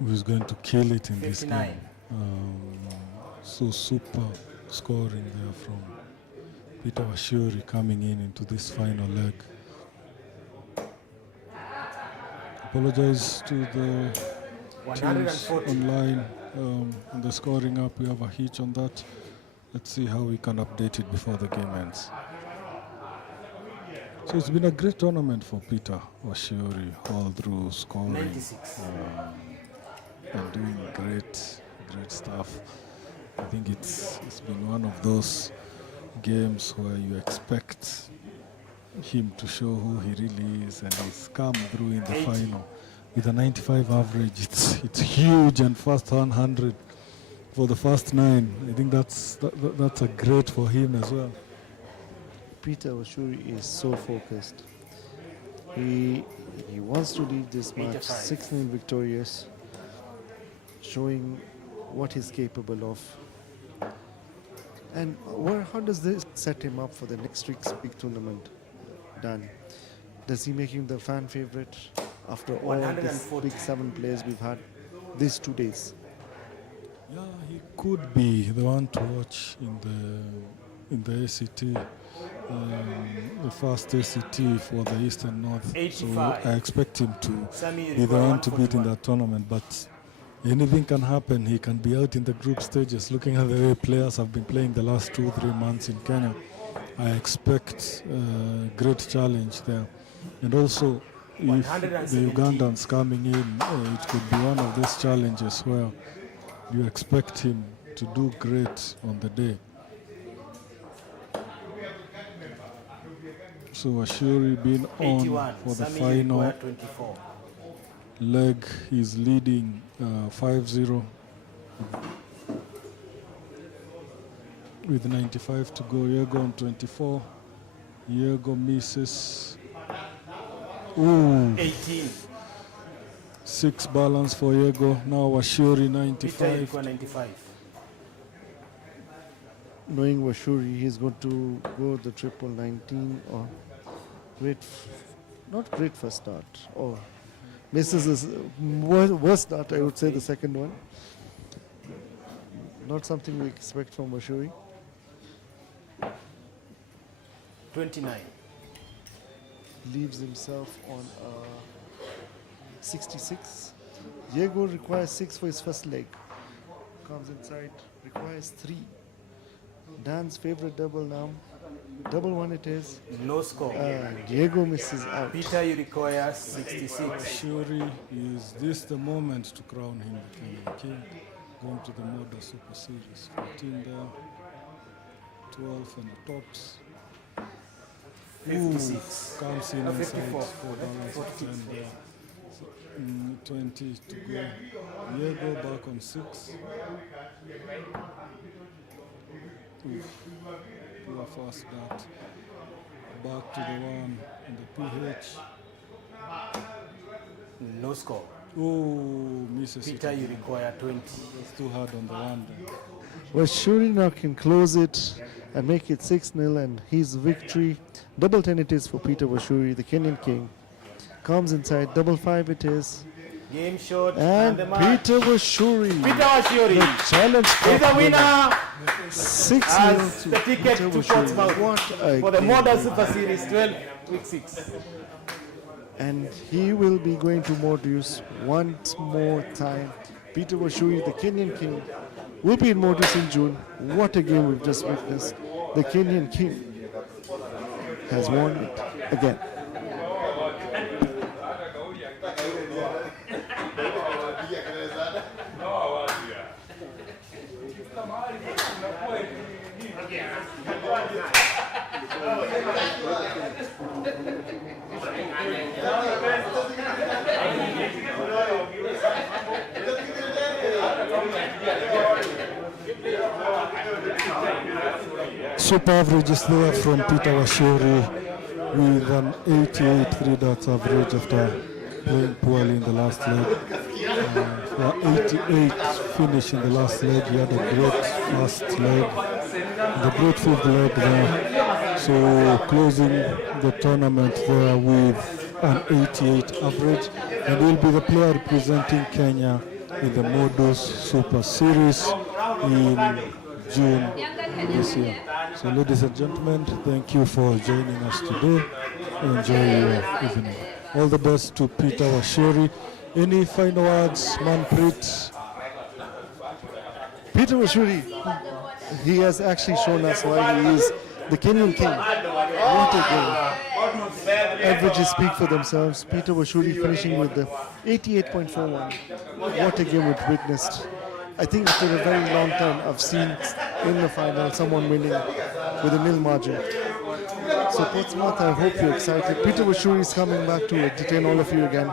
who's going to kill it in this 59. game. So super scoring there from Peter Washuri coming into this final leg. Apologize to the teams 140. online on the scoring up. We have a hitch on that. Let's see how we can update it before the game ends. So it's been a great tournament for Peter Washuri all through scoring 96. and doing great stuff. I think it's been one of those games where you expect him to show who he really is, and he's come through in the 80. final with a 95 average. It's huge, and first 100 for the first 9. I think that's a great for him as well. Peter Washuri is so focused. He wants to leave this match 6-0 victorious, showing what he's capable of. And how does this set him up for the next week's big tournament, Dan? Does he make him the fan favorite after all these big 7 players we've had these 2 days? Yeah, he could be the one to watch in the ACT, the first ACT for the East and North. 85. So I expect him to Sammy be the one to beat in 141. that tournament. But anything can happen. He can be out in the group stages. Looking at the way players have been playing the last 2-3 months in Kenya, I expect a great challenge there. And also, if the Ugandans coming in, it could be one of these challenges where you expect him to do great on the day. So Washuri being on 81. for the Sammy final Yego 24. leg, he's leading 5-0 with 95 to go. Yego on 24. Yego misses. Ooh. 18. 6 balance for Yego. Now Washuri 95. Peter 95. Knowing Washuri, he's going to go the triple 19 or not great first start, or misses his worst start, I would say, the second one. Not something we expect from Washuri. 29. Leaves himself on 66. Yego requires 6 for his first leg. Comes inside, requires 3. Dan's favorite double now. Double 1 it is. No score. Yego misses out. Peter, you require 66. Washuri, is this the moment to crown him the Kenyan King? Going to the Moda Super Series. 14 there. 12 and the tops. 56. Comes in No, inside 54. for balance of 10 there. 20 to go. Yego back on 6. Oof. Poor fast dart. Back to the 1 in the PH. No score. Oh, misses it. Peter, you require 20. It's too hard on the 1 there. Washuri now can close it and make it 6-0, and his victory. Double 10 it is for Peter Washuri, the Kenyan King. Comes inside, double 5 it is. Game shot And the match. Peter Washuri, Peter Washuri the challenge is the cup winner 6-0 as to the ticket Peter to Washuri. Portsmouth What a for the game. Model Super Series 12, week 6. And he will be going to Modus once more time. Peter Washuri, the Kenyan King, will be in Modus in June. What a game we've just witnessed. The Kenyan King has won it again. Super averages there from Peter Washuri with an 88 3-darts average after playing poorly in the last leg. For 88 finish in the last leg, he had a great first leg, the great fifth leg there. So closing the tournament there with an 88 average, and will be the player representing Kenya in the Modus Super Series in June this year. So ladies and gentlemen, thank you for joining us today. Enjoy your evening. All the best to Peter Washiri. Any final words, Manpreet? Peter Washiri, he has actually shown us why he is the Kenyan king. What a game. Averages speak for themselves. Peter Washiri finishing with the 88.41. What a game we've witnessed. I think after a very long time, I've seen in the final someone winning with a nil margin. So Portsmouth, I hope you're excited. Peter Washiri is coming back to entertain all of you again.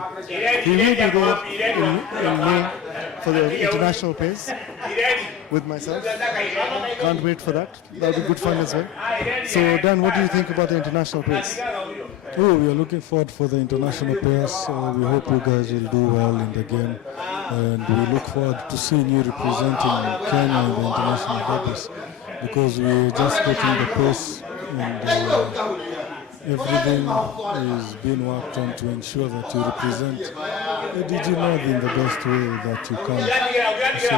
He will be there in May for the international pace with myself. Can't wait for that. That'll be good fun as well. So Dan, what do you think about the international pace? Oh, we are looking forward for the international pairs. We hope you guys will do well in the game, and we look forward to seeing you representing Kenya in the international doubles, because we're just getting the pace and everything is being worked on to ensure that you represent ADG North in the best way that you can. So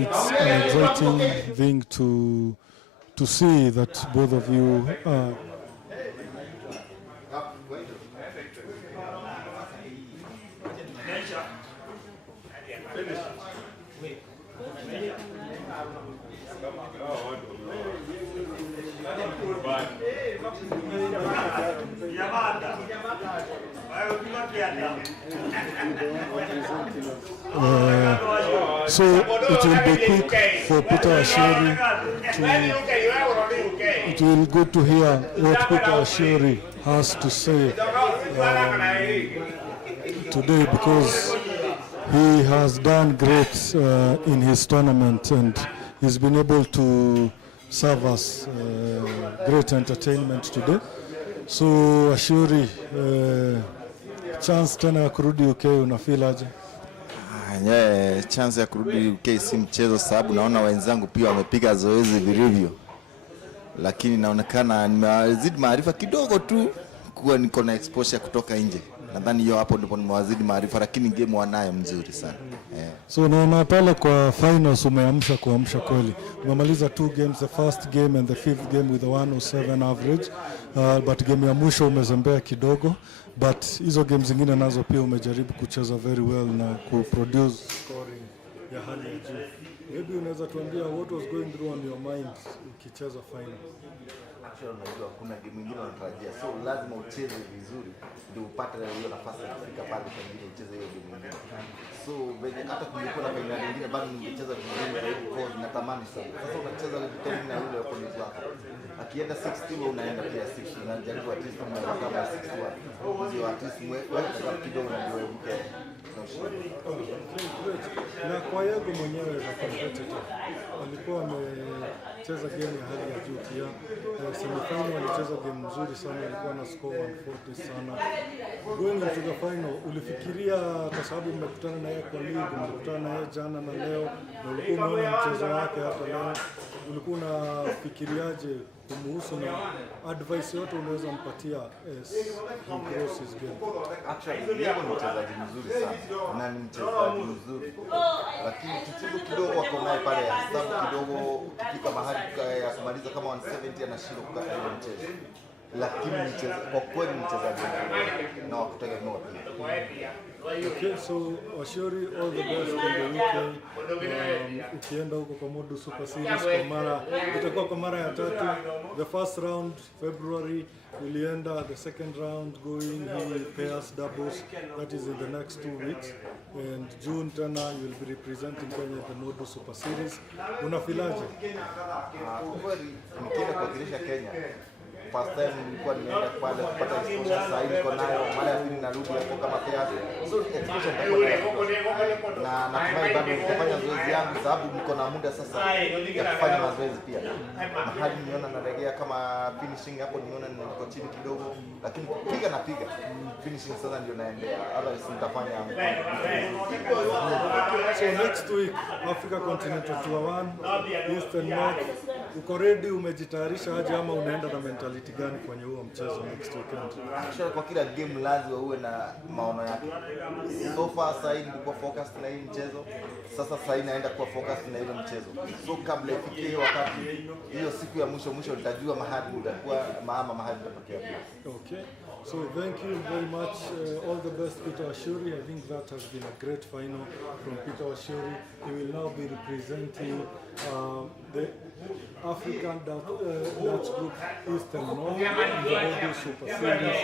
it's an exciting thing to see that both of you are so it will be quick for Peter Washiri it will be good to hear what Peter Washiri has to say today, because he has done great in his tournament and he's been able to serve us great entertainment today. So Washiri, chance tena ya kurudi UK unafeel aje? Chance ya kurudi UK si mchezo, sababu naona wenzangu pia wamepiga zoezi vilivyo, lakini naonekana nimewazidi maarifa kidogo tu, kuwa niko na exposure kutoka nje. Nadhani hiyo hapo ndipo nimewazidi maarifa, lakini game wanayo mzuri sana. So naona pale kwa finals umeamsha kweli. Umemaliza 2 games, the first game and the 5th game with a 107 average, but game ya mwisho umezembea kidogo, but hizo games zingine nazo pia umejaribu kucheza very well na kuproduce scoring ya hali ya juu. Maybe unaweza tuambia what was going through on your mind ukicheza final? Actually unajua kuna game nyingine unatarajia, so lazima ucheze vizuri ndio upate hiyo nafasi ya kufika pale pengine ucheze hiyo game nyingine. So venye hata kulikuwa na final nyingine bado ningecheza vizuri zaidi, kwa natamani sana. Sasa unacheza determine na yule opponent wako. Akienda 60 wewe unaenda pia 60, na jaribu at least unaweza kama 61. Ndio at least wewe kama kidogo ndio wewe mke. Na kwa Yego mwenyewe za competitor walikuwa wamecheza game ya hali ya juu pia. Semifinal walicheza game nzuri sana, walikuwa na score 140 sana. Going into the final, ulifikiria kwa sababu mmekutana na yeye kwa league, mmekutana na yeye jana na leo, na ulikuwa unaona mchezo wake hata leo, ulikuwa unafikiriaje kumuhusu na advice yote unaweza mpatia as he grows his game? Actually, Yego ni mchezaji mzuri sana na ni mchezaji mzuri, lakini tatizo kidogo wako naye pale ya sababu kidogo, ukifika mahali ya kumaliza kama 170 anashindwa kukata ile mchezo, lakini kwa kweli mchezaji na wakutegemewa pia. Okay, so Washiri, all the best in the UK. Ukienda huko kwa Modus Super Series itakuwa kwa mara ya 3. The first round February ulienda, the second round going pairs doubles, that is in the next 2 weeks, and June tena you will be representing Kenya at the Modus Super Series. Unafilaje? Kweli nikienda kuwakilisha Kenya, first time nilikuwa nimeenda pale kupata exposure, sasa hivi niko nayo, mara ya pili narudi hapo kama pairs. So exposure nitakuwa na natumai bado nitafanya zoezi yangu, sababu niko na muda sasa ya kufanya mazoezi pia. Mahali niona naregea kama finishing hapo, niona niko chini kidogo, lakini napiga finishing sasa ndio naendea, otherwise nitafanya. So next week Africa Continental Tour 1, East and North, uko ready, umejitayarisha aje ama unaenda na mentality gani kwenye huo mchezo next weekend? Sure, kwa kila game lazima uwe na maono yake. So far sasa nilikuwa focused na hii mchezo. Sasa naenda kuwa focused na ile mchezo. So kabla ifike hiyo wakati, hiyo siku ya mwisho nitajua mahali nitakuwa mahali nitapokea. Okay. So thank you very much. All the best, Peter Washuri. I think that has been a great final from Peter Washuri. He will now be representing the African Dutch group Eastern North in the Yego Super Series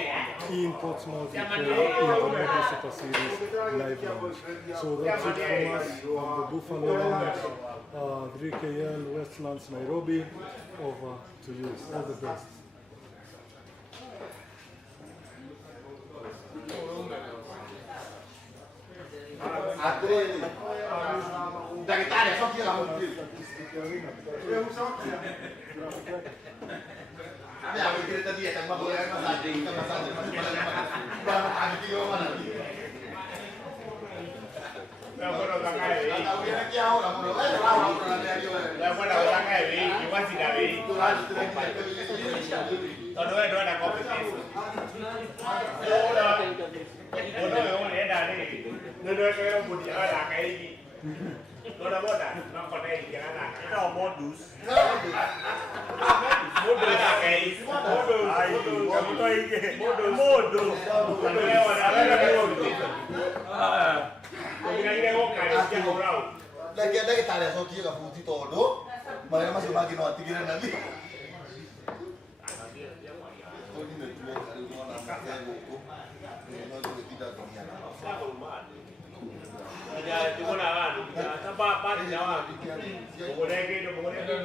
in Portsmouth in the Yego Super Series live launch. So that's it from us on the Buffalo Lounge, 3KL Westlands, Nairobi. Over to you. All the best. Daktari sio kila mtu. Ada yang kita tadi ya tambah boleh masaje kita masaje bang ada tiga mana ni. Dah boleh pakai. Tahu dia kia orang boleh. Dah boleh pakai ni, cuma si dah ni. Dua ada kompetisi. Dua ni dah ni. Dua kaya budi ada kaya ni. Dua boda, nak kau ni jangan nak. Kita modus. Modus guys. Modus. Kamu tahu ini. Modus. Kalau ada modus. Kau ini kau kaya dia orang. Lagi tali so kia ka puti todo. Mereka masih lagi no atigiran nanti. Ya, cuma lawan. Sampai apa di Jawa? Boleh gitu, boleh gitu.